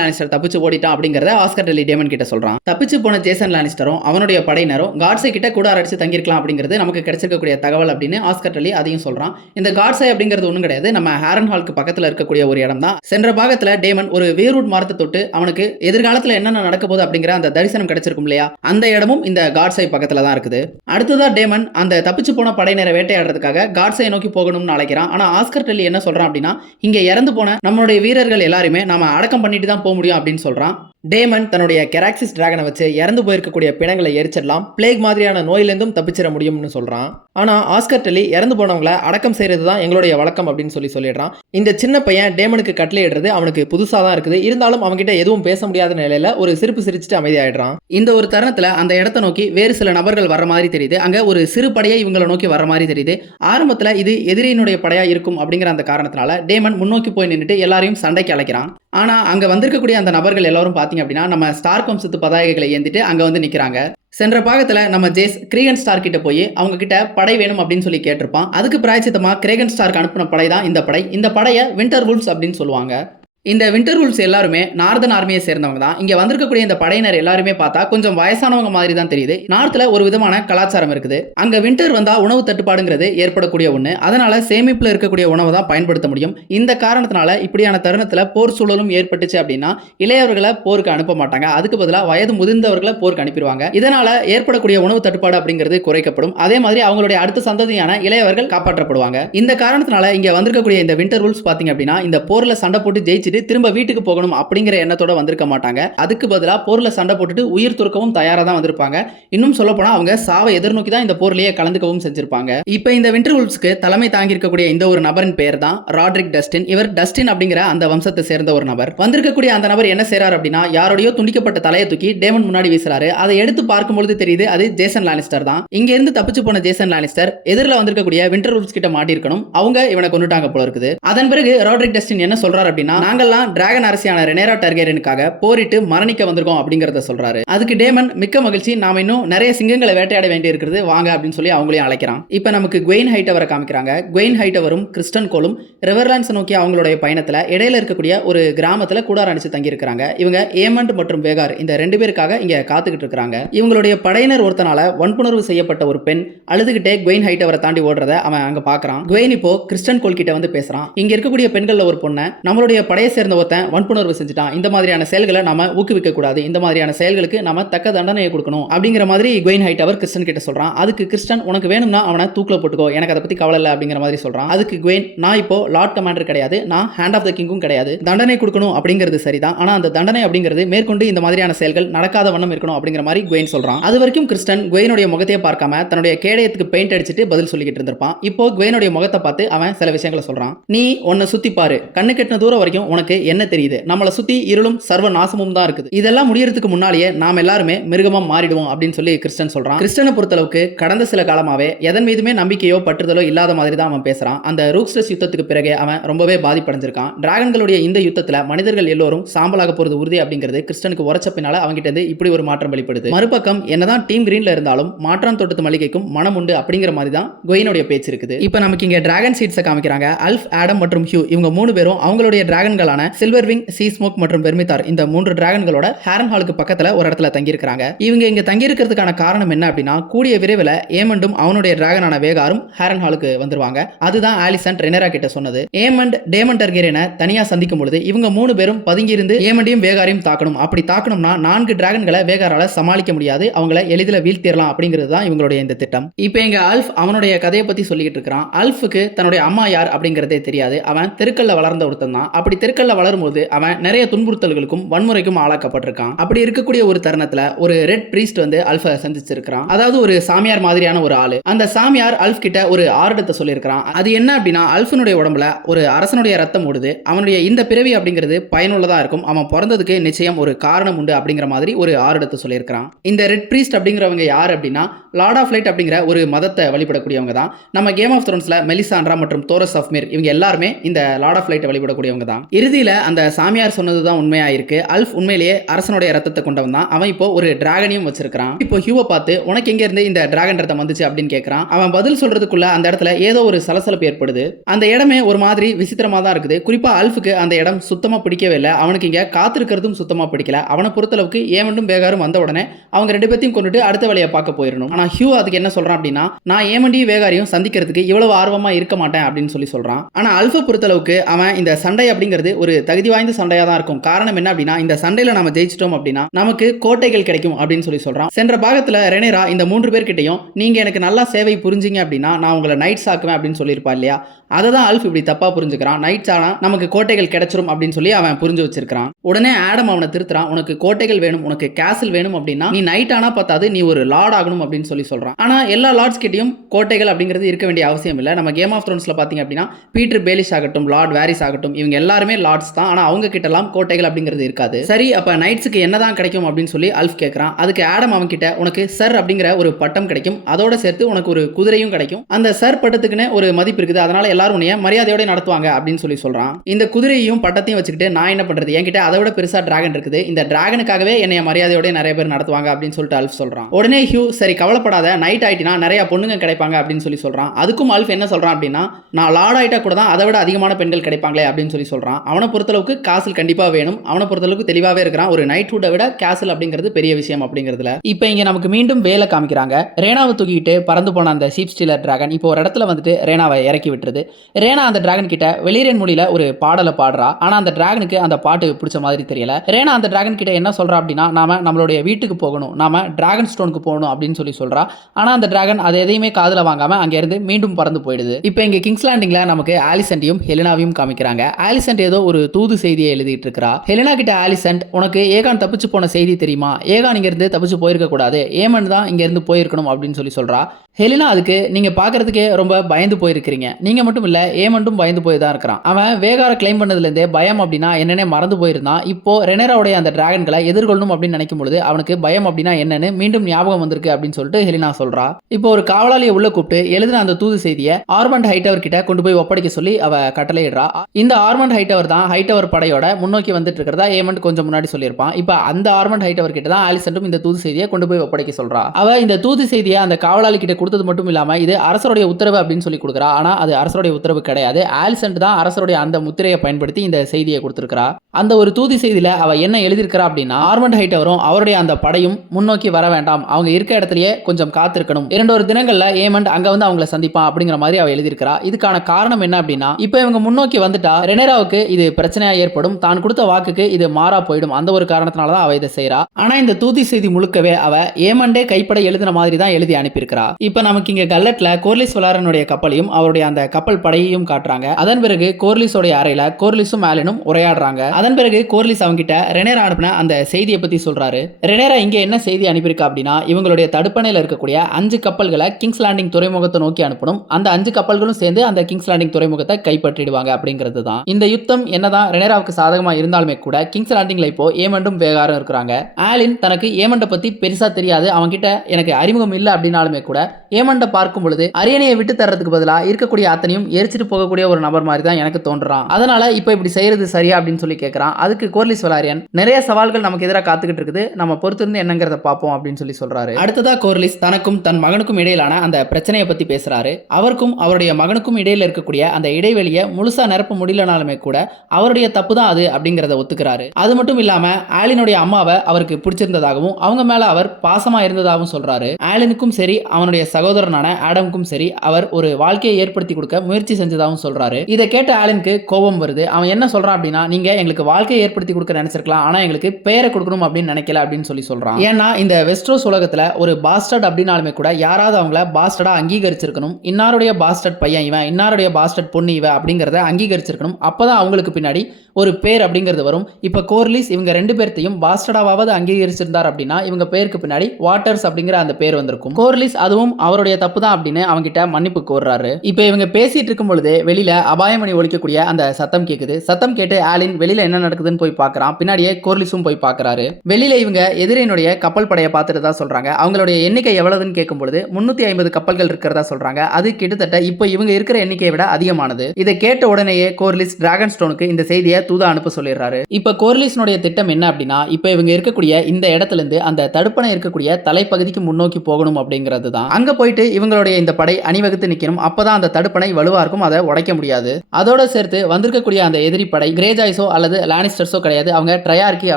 லானிஸ்டர் தப்பிச்சு ஓடிட்டான் அப்படிங்கறத ஆஸ்கர் டல்லி டேமன் கிட்ட சொல்றான். தப்பிச்சு போன ஜேசன் லானிஸ்டரும் அவனுடைய படையினரும் காட்ஸை கிட்ட கூட அடிச்சு தங்கிருக்கலாம் அப்படிங்கிறது நமக்கு கிடைச்சிருக்கக்கூடிய தகவல் அப்படின்னு ஆஸ்கர் டல்லி அதையும் சொல்றான். இந்த காட்ஸை அப்படிங்கிறது ஒண்ணும் கிடையாது, நம்ம ஹாரன் ஹாலுக்கு பக்கத்துல இருக்கக்கூடிய ஒரு இடம் தான். சென்ற பாகத்துல டேமன் ஒரு வேரூட் மரத்தை தொட்டு அவனுக்கு எதிர்காலத்துல என்னென்ன நடக்க போகுது அப்படிங்கிற அந்த தரிசனம் கிடைச்சிருக்கும் இல்லையா, அந்த இடமும் இந்த காட்ஸை பக்கத்துல தான் இருக்குது. அடுத்ததா டேமன் அந்த தப்பிச்சு போன படையினரை வேட்டையாடுறதுக்காக காட்ஸை நோக்கி போகணும்னு அழைக்கிறான். ஆனா ஆஸ்கர் டல்லி என்ன சொல்றான் அப்படின்னா, இங்க இறந்து போன நம்மளுடைய வீரர்கள் எல்லாருமே நாம அடக்கம் பண்ணிட்டு தான் போக முடியும் அப்படின்னு சொல்றான். டேமன் தன்னுடைய கெராக்சிஸ் டிராகனை வச்சு இறந்து போயிருக்கக்கூடிய பிணங்களை எரிச்சிடலாம், பிளேக் மாதிரியான நோயிலிருந்தும் தப்பிச்சிட முடியும்னு சொல்றான். ஆனா ஆஸ்கர் டல்லி இறந்து போனவங்களை அடக்கம் செய்யறது தான் எங்களுடைய வழக்கம் அப்படின்னு சொல்லிடுறான். இந்த சின்ன பையன் டேமனுக்கு கட்டளையிடுறது அவனுக்கு புதுசா தான் இருக்குது. இருந்தாலும் அவன்கிட்ட எதுவும் பேச முடியாத நிலையில ஒரு சிரிப்பு சிரிச்சுட்டு அமைதியாயிடுறான். இந்த ஒரு தருணத்துல அந்த இடத்தை நோக்கி வேறு சில நபர்கள் வர மாதிரி தெரியுது. அங்க ஒரு சிறு படையை இவங்களை நோக்கி வர மாதிரி தெரியுது. ஆரம்பத்துல இது எதிரியினுடைய படையா இருக்கும் அப்படிங்கிற அந்த காரணத்தினால டேமன் முன்னோக்கி போய் நின்றுட்டு எல்லாரையும் சண்டைக்கு அழைக்கிறான். ஆனா அங்க வந்திருக்கக்கூடிய அந்த நபர்கள் எல்லாரும் பாத்தீங்க அப்படின்னா நம்ம ஸ்டார்க் வம்சத்து பதாகைகளை ஏந்திட்டு அங்க வந்து நிக்கிறாங்க. சென்ற பாகத்துல நம்ம ஜேஸ் கிரேகன் ஸ்டார் கிட்ட போய் அவங்க கிட்ட படை வேணும் அப்படின்னு சொல்லி கேட்டிருப்பான். அதுக்கு பிராயச்சித்தமா கிரேகன் ஸ்டார்க்கு அனுப்பின படை தான் இந்த படை. இந்த படையை விண்டர் வூல்ஸ் அப்படின்னு சொல்லுவாங்க. இந்த விண்டர் வூல்ஸ் எல்லாருமே நார்தன் ஆர்மியை சேர்ந்தவங்க தான். இங்க வந்திருக்கக்கூடிய இந்த படையினர் எல்லாருமே பார்த்தா கொஞ்சம் வயசானவங்க மாதிரி தான் தெரியுது. நார்த்ல ஒரு விதமான கலாச்சாரம் இருக்குது. அங்க விண்டர் வந்தா உணவு தட்டுப்பாடுங்கிறது ஏற்படக்கூடிய ஒண்ணு. அதனால சேமிப்புல இருக்கக்கூடிய உணவை தான் பயன்படுத்த முடியும். இந்த காரணத்தினால இப்படியான தருணத்துல போர் சூழலும் ஏற்பட்டுச்சு அப்படின்னா இளையவர்களை போருக்கு அனுப்ப மாட்டாங்க. அதுக்கு பதிலாக வயது முதிர்ந்தவர்களை போருக்கு அனுப்பிடுவாங்க. இதனால ஏற்படக்கூடிய உணவு தட்டுப்பாடு அப்படிங்கிறது குறைக்கப்படும். அதே மாதிரி அவங்களுடைய அடுத்த சந்ததியான இளையவர்கள் காப்பாற்றப்படுவாங்க. இந்த காரணத்தினால இங்க வந்திருக்கக்கூடிய இந்த விண்டர் வூல்ஸ் பாத்தீங்க அப்படின்னா இந்த போர்ல சண்டை போட்டு ஜெயிச்சு திரும்ப வீட்டுக்கு போகணும் அப்படிங்கிற எண்ணத்தோட வந்திருக்க மாட்டாங்க. அதுக்கு பதிலா போர்ல சண்டை போட்டுட்டு உயிர் துறக்கவும் தயாரா தான் வந்திருப்பாங்க. இன்னும் சொல்ல போனா அவங்க சாவை எதிர்நோக்கி தான் இந்த போர்லயே கலந்துக்கவும் செஞ்சிருப்பாங்க. இப்போ இந்த விண்டர் வூல்ஸ்க்கு தலைமை தாங்கி இருக்கக்கூடிய இந்த ஒரு நபரின் பெயர் தான் ராட்ரிக் டஸ்டின். இவர் டஸ்டின் அப்படிங்கிற அந்த வம்சத்தை சேர்ந்த ஒரு நபர். வந்திருக்கக்கூடிய அந்த நபர் என்ன செய்றாரு அப்படின்னா, யாரோடையோ துண்டிக்கப்பட்ட தலையை தூக்கி டேமன் முன்னாடி வீசுறாரு. அதை எடுத்து பார்க்கும்போது தெரியுது அது ஜேசன் லானிஸ்டர் தான். இங்க இருந்து தப்பிச்சு போன ஜேசன் லானிஸ்டர் எதிரில் வந்திருக்கக்கூடிய விண்டர் வூல்ஸ் கிட்ட மாட்டிருக்கணும். அவங்க இவனை கொண்டுட்டாங்க போல இருக்குது. அதன் பிறகு ராட்ரிக் டஸ்டின் என்ன சொல்றாரு அப்படின்னா, நாங்கள் டிராகன் அரசியான ரெனேரா டார்கேரியனுக்காக போரிட்டு மரணிக்க வந்திருக்கோம் அப்படிங்கறத சொல்றாரு. அதுக்கு டேமன் மிக்க மகிழ்ச்சி, நாம இன்னும் நிறைய சிங்கங்களை வேட்டையாட வேண்டி இருக்கிறது, வாங்க அப்படின்னு சொல்லி அவங்களையும் அழைக்கிறான். இப்ப நமக்கு குவெயின் ஹைட்டவரை காமிக்கிறாங்க. குவெயின் ஹைட்டவரும் கிறிஸ்டன் கோலும் ரிவர்லாண்ட்ஸ் நோக்கி அவங்களுடைய பயணத்துல இடையில இருக்கக்கூடிய ஒரு கிராமத்துல கூடார அடிச்சு தங்கி இருக்கிறாங்க. இவங்க ஏமண்ட் மற்றும் வேகார் இந்த ரெண்டு பேருக்காக இங்க காத்துக்கிட்டு இருக்காங்க. இவங்களுடைய படையினர் ஒருத்தனால வன்புணர்வு செய்யப்பட்ட ஒரு பெண் அழுதுகிட்டே குவெயின் ஹைட்டவரை தாண்டி ஓடுறத அவன் அங்க பாக்குறான். குவெயின் இப்போ கிறிஸ்டன் கோல் கிட்ட வந்து பேசுறான். இங்க இருக்கக்கூடிய பெண்கள்ல ஒரு பொண்ணை நம்மளுடைய படையை சேர்ந்த ஒருத்தன் வன்புணர்வு செஞ்சுட்டான், இந்த மாதிரியான செயல்களை நாம ஊக்குவிக்க கூடாது, இந்த மாதிரியான செயல்களுக்கு நாம தக்க தண்டனையை கொடுக்கணும் அப்படிங்கிற மாதிரி குவெயின் ஹைட்டவர் கிறிஸ்டன் கிட்ட சொல்றான். அதுக்கு கிறிஸ்டன், உனக்கு வேணும்னா அவனை தூக்கில போட்டுக்கோ, எனக்கு அதை பத்தி கவலை இல்லை அப்படிங்கிற மாதிரி சொல்றான். அதுக்கு குவெயின், நான் இப்போ லார்ட் கமாண்டர் கிடையாது, நான் ஹேண்ட் ஆஃப் த கிங்கும் கிடையாது, தண்டனை கொடுக்கணும் அப்படிங்கிறது சரிதான், ஆனா அந்த தண்டனை அப்படிங்கிறது மேற்கொண்டு இந்த மாதிரியான செயல்கள் நடக்காத வண்ணம் இருக்கணும் அப்படிங்கிற மாதிரி குவெயின் சொல்றான். அது வரைக்கும் கிறிஸ்டன் குவெயினுடைய முகத்தையே பார்க்காம தன்னுடைய கேடயத்துக்கு பெயிண்ட் அடிச்சுட்டு பதில் சொல்லிக்கிட்டு இருந்திருப்பான். இப்போ குவெயினுடைய முகத்தை பார்த்து அவன் சில விஷயங்களை சொல்றான். நீ உன்னை சுத்தி பாரு, கண்ணு கெட்டின தூரம் வரைக்கும் உனக்கு என்ன தெரியுது, நம்மளை சுத்தி இருளும் சர்வ நாசமும் தான் இருக்குது, இதெல்லாம் முடியறதுக்கு முன்னாலேயே நாம் எல்லாருமே மிருகமா மாறிடுவோம் அப்படின்னு சொல்லி கிறிஸ்டன் சொல்றான். கிறிஸ்டனை பொறுத்தளவுக்கு கடந்த சில காலமாவே எதன் மீதுமே நம்பிக்கையோ பற்றுதலோ இல்லாத மாதிரி தான் அவன் பேசுறான். அந்த ரூக்ஸ்டர்ஸ் யுத்தத்துக்கு பிறகு அவன் ரொம்பவே பாதிப்படைஞ்சிருக்கான். டிராகன்களுடைய இந்த யுத்தத்துல மனிதர்கள் எல்லோரும் சாம்பலாக போறது உறுதி அப்படிங்கிறது கிறிஸ்டனுக்கு உரைச்ச பின்னால அவங்கிட்ட இருந்து இப்படி ஒரு மாற்றம் வெளிப்படுது. மறுபக்கம் என்னதான் டீம் கிரீன்ல இருந்தாலும் மாற்றான் தோட்டத்து மளிகைக்கும் மனம் உண்டு அப்படிங்கிற மாதிரி தான் குவெயினுடைய பேச்சு இருக்குது. இப்போ நமக்கு இங்க டிராகன் சீட்ஸை காமிக்கிறாங்க. அல்ஃப், ஆடம் மற்றும் ஹியூ இவங்க மூணு பேரும் அவங்களுடைய டிராகன்களான சில்வர்விங், சீ ஸ்மோக் மற்றும் பெர்மிதார் இந்த மூன்று டிராகன்களோட ஹாரன் ஹாலுக்கு பக்கத்துல ஒரு இடத்துல தங்கி இருக்காங்க. இவங்க இங்க தங்கி இருக்கிறதுக்கான காரணம் என்ன அப்படின்னா, கூடிய விரைவில் ஏமண்டும் அவனுடைய டிராகனான வேகாரும் ஹாரன் ஹாலுக்கு வந்துருவாங்க. அதுதான் ஆலிசன் ரெனேரா கிட்ட சொன்னது. ஏமண்ட் டேமன் டார்கேரியனை தனியா சந்திக்கும் பொழுது இவங்க மூணு பேரும் பதுங்கி இருந்து ஏமண்டையும் வேகாரையும் தாக்கணும். அப்படி தாக்கணும்னா 4 டிராகன்களை வேகாரால சமாளிக்க முடியாது, அவங்கள எளிதில் வீழ்த்திடலாம் அப்படிங்கிறது தான் இவங்களுடைய இந்த திட்டம். இப்போ எங்க அல்ஃப் அவனுடைய கதையை பத்தி சொல்லிட்டு இருக்கான். அல்ஃபுக்கு தன்னுடைய அம்மா யார் அப்படிங்கிறதே தெரியாது. அவன் தெருக்கல்ல வளர்ந்த ஒருத்தன் தான். அப்படி தெருக்கல்ல தெருக்கல்ல வளரும்போது அவன் நிறைய துன்புறுத்தல்களுக்கும் வன்முறைக்கும் ஆளாக்கப்பட்டிருக்கான். அப்படி இருக்கக்கூடிய ஒரு தருணத்துல ஒரு ரெட் பிரீஸ்ட் வந்து அல்ஃபை சந்திச்சிருக்கான். அதாவது ஒரு சாமியார் மாதிரியான ஒரு ஆளு. அந்த சாமியார் அல்ஃப் கிட்ட ஒரு ஆர்டத்தை சொல்லியிருக்கான். அது என்ன அப்படின்னா, அல்ஃபினுடைய உடம்புல ஒரு அரசனுடைய ரத்தம் ஓடுது. அவனுடைய இந்த பிறவி அப்படிங்கிறது பயனுள்ளதா இருக்கும். அவன் பிறந்ததுக்கு நிச்சயம் ஒரு காரணம் உண்டு அப்படிங்கிற மாதிரி ஒரு ஆர்டத்தை சொல்லியிருக்கான். இந்த ரெட் பிரீஸ்ட் அப்படிங்கிறவங்க யார் அப்படின்னா, லார்ட் ஆஃப் லைட் அப்படிங்கிற ஒரு மதத்தை வழிபடக்கூடியவங்க தான். நம்ம கேம் ஆஃப் த்ரோன்ஸ்ல மெலிசாண்ட்ரா மற்றும் தோரஸ் ஆஃப் மிர் இவங்க எல்லாருமே இந்த லார்ட் ஆஃப் லைட்டை வழிபடக்கூடியவங்க தான். இறுதியில அந்த சாமியார் சொன்னதுதான் உண்மையா இருக்கு. அல்ஃப் உண்மையிலேயே அரசனுடைய ரத்தத்தை கொண்டவன் தான். அவன் இப்போ ஒரு டிராகனையும் வச்சிருக்கான். இப்போ ஹியூவை பார்த்து உனக்கு எங்க இருந்து இந்த டிராகன் ரத்தம் வந்துச்சு அப்படின்னு கேட்கறான். அவன் பதில் சொல்றதுக்குள்ள அந்த இடத்துல ஏதோ ஒரு சலசலப்பு ஏற்படுது. அந்த இடமே ஒரு மாதிரி விசித்திரமா தான் இருக்குது. குறிப்பா அல்ஃபுக்கு அந்த இடம் சுத்தமா பிடிக்கவே இல்லை. அவனுக்கு இங்க காத்திருக்கிறதும் சுத்தமா பிடிக்கல. அவனை பொறுத்தளவுக்கு ஏமண்டும் வேகாரும் வந்த உடனே அவங்க ரெண்டு பேத்தையும் கொண்டுட்டு அடுத்த வேலையை பார்க்க போயிடணும். ஆனா ஹியூ அதுக்கு என்ன சொல்றான் அப்படின்னா, நான் ஏமண்டியும் வேகாரியும் சந்திக்கிறதுக்கு இவ்வளவு ஆர்வமா இருக்க மாட்டேன் அப்படின்னு சொல்றான். ஆனா அல்ஃபை பொறுத்தளவுக்கு அவன் இந்த சண்டை அப்படிங்கிறது ஒரு தகுதி வாய்ந்த சண்டையா தான் இருக்கும். காரணம் என்ன அப்படின்னா, இந்த சண்டையில நாம ஜெயிச்சிட்டோம் அப்படின்னா நமக்கு கோட்டைகள் கிடைக்கும் அப்படின்னு சொல்றான். சென்ற பாகத்துல ரெனேரா இந்த 3 பேர்கிட்டையும் நீங்க எனக்கு நல்லா சேவை புரிஞ்சிங்க அப்படின்னா நான் உங்களை நைட்ஸ் ஆக்குவேன் அப்படின்னு சொல்லியிருப்பா இல்லையா? அதை தான் அல்ஃப் இப்படி தப்பா புரிஞ்சுக்கிறான். நைட்ஸ் ஆனா நமக்கு கோட்டைகள் கிடைச்சிரும் அப்படின்னு சொல்லி அவன் புரிஞ்சு வச்சிருக்கான். உடனே ஆடம் அவனை திருத்துறான். உனக்கு கோட்டைகள் வேணும், உனக்கு கேசல் வேணும் அப்படின்னா நீ நைட் ஆனா பார்த்தாது நீ ஒரு லார்ட் ஆகணும் அப்படின்னு சொல்றான். ஆனா எல்லா லார்ட்ஸ் கிட்டையும் கோட்டைகள் அப்படிங்கிறது இருக்க வேண்டிய அவசியம் இல்லை. நம்ம கேம் ஆஃப் த்ரோன்ஸ்ல பாத்தீங்க அப்படின்னா பீட்டர் பேலிஷ் ஆகட்டும், லார்ட் வாரிஸ் ஆகட்டும், இவங்க எல்லாருமே லார்ட்ஸ் தான். ஆனா அவங்க கிட்ட எல்லாம் கோட்டைகள் அப்படிங்கிறது இருக்காது. சரி, அப்ப நைட்ஸுக்கு என்னதான் கிடைக்கும் அப்படின்னு சொல்லி அல்ஃப் கேட்கறான். அதுக்கு ஆடம் அவன் கிட்ட உனக்கு சர் அப்படிங்கிற ஒரு பட்டம் கிடைக்கும், அதோட சேர்த்து உனக்கு ஒரு குதிரையும் கிடைக்கும். அந்த சர் பட்டத்துக்குன்னு ஒரு மதிப்பு இருக்குது, அதனால எல்லாரும் உன்னைய மரியாதையோட நடத்துவாங்க அப்படின்னு சொல்றான். இந்த குதிரையும் பட்டத்தையும் வச்சுக்கிட்டு நான் என்ன பண்றது, என்கிட்ட அதை விட பெருசா டிராகன் இருக்குது, இந்த டிராகனுக்காகவே என்னைய மரியாதையோட நிறைய பேர் நடத்துவாங்க அப்படின்னு சொல்லிட்டு அல்ஃப் சொல்றான். உடனே ஹியூ சரி கவலைப்படாத, நைட் ஆயிட்டினா நிறைய பொண்ணுங்க கிடைப்பாங்க அப்படின்னு சொல்றான். அதுக்கும் அல்ஃப் என்ன சொல்றான் அப்படின்னா, நான் லார்ட் ஆயிட்டா கூட தான் அதை விட அதிகமான பெண்கள் கிடைப்பாங்களே அப்படின்னு சொல்றான். அவனை பொறுத்தளவுக்கு காசல் கண்டிப்பா வேணும். அவனை பொறுத்தளவுக்கு தெளிவாவே இருக்கிறான். ஒரு நைட்ஹுட்டை விட கேசல் அப்படிங்கிறது பெரிய விஷயம் அப்படிங்கிறதுல. இப்போ இங்க நமக்கு மீண்டும் வேலை காமிக்கிறாங்க. ரேனாவை தூக்கிட்டு பறந்து போன அந்த ஷீப் ஸ்டீலர் டிராகன் இப்போ ஒரு இடத்துல வந்துட்டு ரேனாவை இறக்கி விட்டுருது. ரேனா அந்த டிராகன் கிட்ட வெளியரன் மொழியில ஒரு பாடலை பாடுறா. ஆனா அந்த டிராகனுக்கு அந்த பாட்டு பிடிச்ச மாதிரி தெரியல. ரேனா அந்த டிராகன் கிட்ட என்ன சொல்றா அப்படின்னா, நாம நம்மளுடைய வீட்டுக்கு போகணும், நாம டிராகன் ஸ்டோனுக்கு போகணும் அப்படின்னு சொல்றா. ஆனா அந்த டிராகன் அதை எதையுமே காதுல வாங்காம அங்க இருந்து மீண்டும் பறந்து போயிடுது. இப்போ இங்க கிங்ஸ் லேண்டிங்ல நமக்கு ஆலிசண்டையும் ஹெலினாவையும் காமிக்கிறாங்க. ஆலிசண்ட் ஏதோ ஒரு தூது செய்தியை எழுதிட்டு இருக்கா. ஹெலினா கிட்ட ஆலிசண்ட் உனக்கு ஏகான் தப்பிச்சு போன செய்தி தெரியுமா? ஏகான் இங்க இருந்து தப்பிச்சு போயிருக்க கூடாது, ஏமன் தான் இங்க இருந்து போயிருக்கணும் அப்படின்னு சொல்றா. ஹெலினா அதுக்கு நீங்க பாக்குறதுக்கே ரொம்ப பயந்து போயிருக்கீங்க, நீங்க மட்டும் இல்ல ஏமண்டும் பயந்து போய் தான் இருக்கிறான். அவன் வேகார கிளைம் பண்ணதுல இருந்தே பயம் அப்படின்னா என்னன்னே மறந்து போயிருந்தான். இப்போ ரெனேராவுடைய அந்த டிராகன்களை எதிர்கொள்ளணும் அப்படின்னு நினைக்கும் பொழுது அவனுக்கு பயம் அப்படின்னா என்னன்னு மீண்டும் ஞாபகம் வந்திருக்கு அப்படின்னு சொல்லிட்டு ஹெலினா சொல்றா. இப்போ ஒரு காவலாளியை உள்ள கூப்பிட்டு எழுதின அந்த தூது செய்தியை ஆர்மண்ட் ஹைட்டவர் கிட்ட கொண்டு போய் ஒப்படைக்க சொல்லி அவ கட்டளையிடுறா. இந்த ஆர்மண்ட் ஹைட்டவர் தான் ஹைட்டவர் படையோட முன்னோக்கி வந்துட்டு இருக்கிறதா ஏமண்ட் கொஞ்சம் முன்னாடி சொல்லியிருப்பான். இப்போ அந்த ஆர்மண்ட் ஹைட்டவர் கிட்ட தான் ஆலிசண்டும் இந்த தூது செய்தியை கொண்டு போய் ஒப்படைக்க சொல்றா. அவ இந்த தூது செய்தியை அந்த காவலாளி கிட்ட கொடுத்தது மட்டும் இல்லாம இது அரசருடைய உத்தரவு அப்படின்னு சொல்லி கொடுக்குறா. ஆனா அது அரசருடைய உத்தரவு கிடையாது. ஆலிசண்ட் தான் அரசருடைய அந்த முத்திரையை பயன்படுத்தி இந்த செய்தியை கொடுத்திருக்கிறா. அந்த ஒரு தூது செய்தியில அவ என்ன எழுதியிருக்கிறா அப்படின்னா, ஆர்மண்ட் ஹைட்டவரும் அவருடைய அந்த படையும் முன்னோக்கி வர வேண்டாம், அவங்க இருக்க இடத்துலயே கொஞ்சம் காத்திருக்கணும், 2 தினங்கள்ல ஏமண்ட் அங்க வந்து அவங்களை சந்திப்பான் அப்படிங்கிற மாதிரி அவ எழுதியிருக்கிறா. இதுக்கான காரணம் என்ன அப்படின்னா, இப்ப இவங்க முன்னோக்கி வந்துட்டா ரெனேராவுக்கு இது பிரச்சனையா ஏற்படும், தான் கொடுத்த வாக்குக்கு இது மாறா போயிடும், அந்த ஒரு காரணத்தினாலதான் அவ இதை செய்யறா. ஆனா இந்த தூது செய்தி முழுக்கவே அவ ஏமண்டே கைப்பட எழுதின மாதிரி தான் எழுதி அனுப்பியிருக்கிறா. இப்ப நமக்கு இங்க கல்லட்ல கோர்லிஸ் வலாரனுடைய கப்பலையும் அவருடைய அந்த கப்பல் படையையும் காட்டுறாங்க. அதன் பிறகு கோர்லிஸோடைய அறையில கோர்லிஸும் ஆலனும் உரையாடுறாங்க. அதன் பிறகு கோர்லிஸ் அவங்கிட்ட ரெனேரா அனுப்பின அந்த செய்தியை பத்தி சொல்றாரு. ரெனேரா இங்க என்ன செய்தி அனுப்பியிருக்கா அப்படின்னா, இவங்களுடைய தடுப்பணையில இருக்கக்கூடிய 5 கப்பல்களை கிங்ஸ் லேண்டிங் துறைமுகத்தை நோக்கி அனுப்பணும். அந்த 5 கப்பல்களும் சேர்ந்து அந்த கிங்ஸ் லேண்டிங் துறைமுகத்தை கைப்பற்றிடுவாங்க அப்படிங்கிறது தான். இந்த யுத்தம் என்னதான் ரெனேராவுக்கு சாதகமா இருந்தாலுமே கூட கிங்ஸ் லேண்டிங்ல இப்போ ஏமண்டும் வேகாரும் இருக்கிறாங்க. ஆலின் தனக்கு ஏமண்ட பத்தி பெருசா தெரியாது, அவங்கிட்ட எனக்கு அறிமுகம் இல்லை அப்படின்னாலுமே கூட ஏமண்ட பார்க்கும் பொழுது அரியணையை விட்டு தர்றதுக்கு பதிலா இருக்கக்கூடிய அத்தனையும் எரிச்சிட்டு போகக்கூடிய ஒரு நபர் மாதிரி தான் எனக்கு தோன்றான். அதனால இப்ப இப்படி செய்யறது சரியா அப்படின்னு சொல்லி கேட்கறான். அதுக்கு கோர்லிஸ் வலாரியன் நிறைய சவால்கள் நமக்கு எதிராக காத்துக்கிட்டு இருக்குது, நம்ம பொறுத்திருந்து என்னங்கிறத பார்ப்போம் அப்படின்னு சொல்றாரு. அடுத்ததா கோர்லிஸ் தனக்கும் தன் மகனுக்கும் இடையிலான அந்த பிரச்சனையை பத்தி பேசுறாரு. அவருக்கும் அவருடைய மகனுக்கும் இடையில இருக்கக்கூடிய அந்த இடைவெளியை முழுசா நிரப்ப முடியலனாலுமே கூட அவருடைய தப்பு தான் அது அப்படிங்கறத ஒத்துக்கிறாரு. அது மட்டும் இல்லாம ஆலினுடைய அம்மாவை அவருக்கு பிடிச்சிருந்ததாகவும் அவங்க மேல அவர் பாசமா இருந்ததாகவும் சொல்றாரு. ஆலினுக்கும் சரி அவனுடைய சகோதரனான ஆடமுக்கும் சரி அவர் ஒரு வாழ்க்கையை ஏற்படுத்தி கொடுக்க முயற்சி செஞ்சதாகவும் சொல்றாரு. இதை கேட்ட ஆலினுக்கு கோபம் வருது. அவன் என்ன சொல்றான் அப்படின்னா, நீங்க எங்களுக்கு வாழ்க்கையை ஏற்படுத்தி கொடுக்க நினைச்சிருக்கலாம், ஆனா எங்களுக்கு பெயரை கொடுக்கணும் அப்படின்னு நினைக்கல அப்படின்னு சொல்றான். ஏன்னா இந்த வெஸ்ட்ரோஸ் உலகத்துல ஒரு பாஸ்டர்ட் அப்படின்னாலுமே கூட யாராவது அவங்கள பாஸ்டர்டா அங்கீகரிச்சிருக்கணும். இன்னாருடைய பாஸ்டர்ட் பையன் இவன், இன்னாருடைய பாஸ்டர்ட் பொண்ணு இவ அப்படிங்கறத அங்கீகரிச்சிருக்கணும். அப்பதான் அவங்களுக்கு அவங்களுக்கு பின்னாடி ஒரு பேர் அப்படிங்கிறது வரும். இப்போ கோர்லிஸ் இவங்க 2 பேர்த்தையும் பாஸ்டர்டாவது அங்கீகரிச்சிருந்தார் அப்படின்னா இவங்க பேருக்கு பின்னாடி வாட்டர்ஸ் அப்படிங்கிற அந்த பேர் வந்திருக்கும். கோர்லிஸ் அதுவும் அவருடைய தப்பு தான் அப்படின்னு அவங்கிட்ட மன்னிப்பு கோர்றாரு. இப்போ இவங்க பேசிட்டு இருக்கும் பொழுது வெளியில அபாயமணி ஒலிக்கக்கூடிய அந்த சத்தம் கேக்குது. சத்தம் கேட்டு ஆலின் வெளியில என்ன நடக்குதுன்னு போய் பார்க்கறான். பின்னாடியே கோர்லிஸும் போய் பார்க்கறாரு. வெளியில இவங்க எதிரியினுடைய கப்பல் படையை பார்த்துட்டு தான் சொல்றாங்க. அவங்களுடைய எண்ணிக்கை எவ்வளவுன்னு கேட்கும்போது 350 கப்பல்கள் இருக்கிறதா சொல்றாங்க. அது கிட்டத்தட்ட இப்போ இவங்க இருக்கிற எண்ணிக்கையை விட அதிகமானது. இதை கேட்ட உடனேயே கோர்லிஸ் டிராகன் ஸ்டோனுக்கு இந்த செய்தியை தூதா அனுப்ப சொல்லிடுறாரு. இப்போ கோர்லிஸ்னுடைய திட்டம் என்ன அப்படின்னா இப்போ இவங்க இருக்கக்கூடிய இந்த இடத்துல இருந்து அந்த தடுப்பணை இருக்கக்கூடிய தலைப்பகுதிக்கு முன்னோக்கி போகணும் அப்படிங்கிறது தான். அங்க போயிட்டு இவங்களுடைய இந்த படை அணிவகுத்து நிக்கணும். அப்பதான் அந்த தடுப்பணை வலுவா இருக்கும், அதை உடைக்க முடியாது. அதோட சேர்த்து வந்திருக்கக்கூடிய அந்த எதிரி படை கிரேஜாய்ஸோ அல்லது லானிஸ்டர்ஸோ கிடையாது, அவங்க ட்ரையார்கி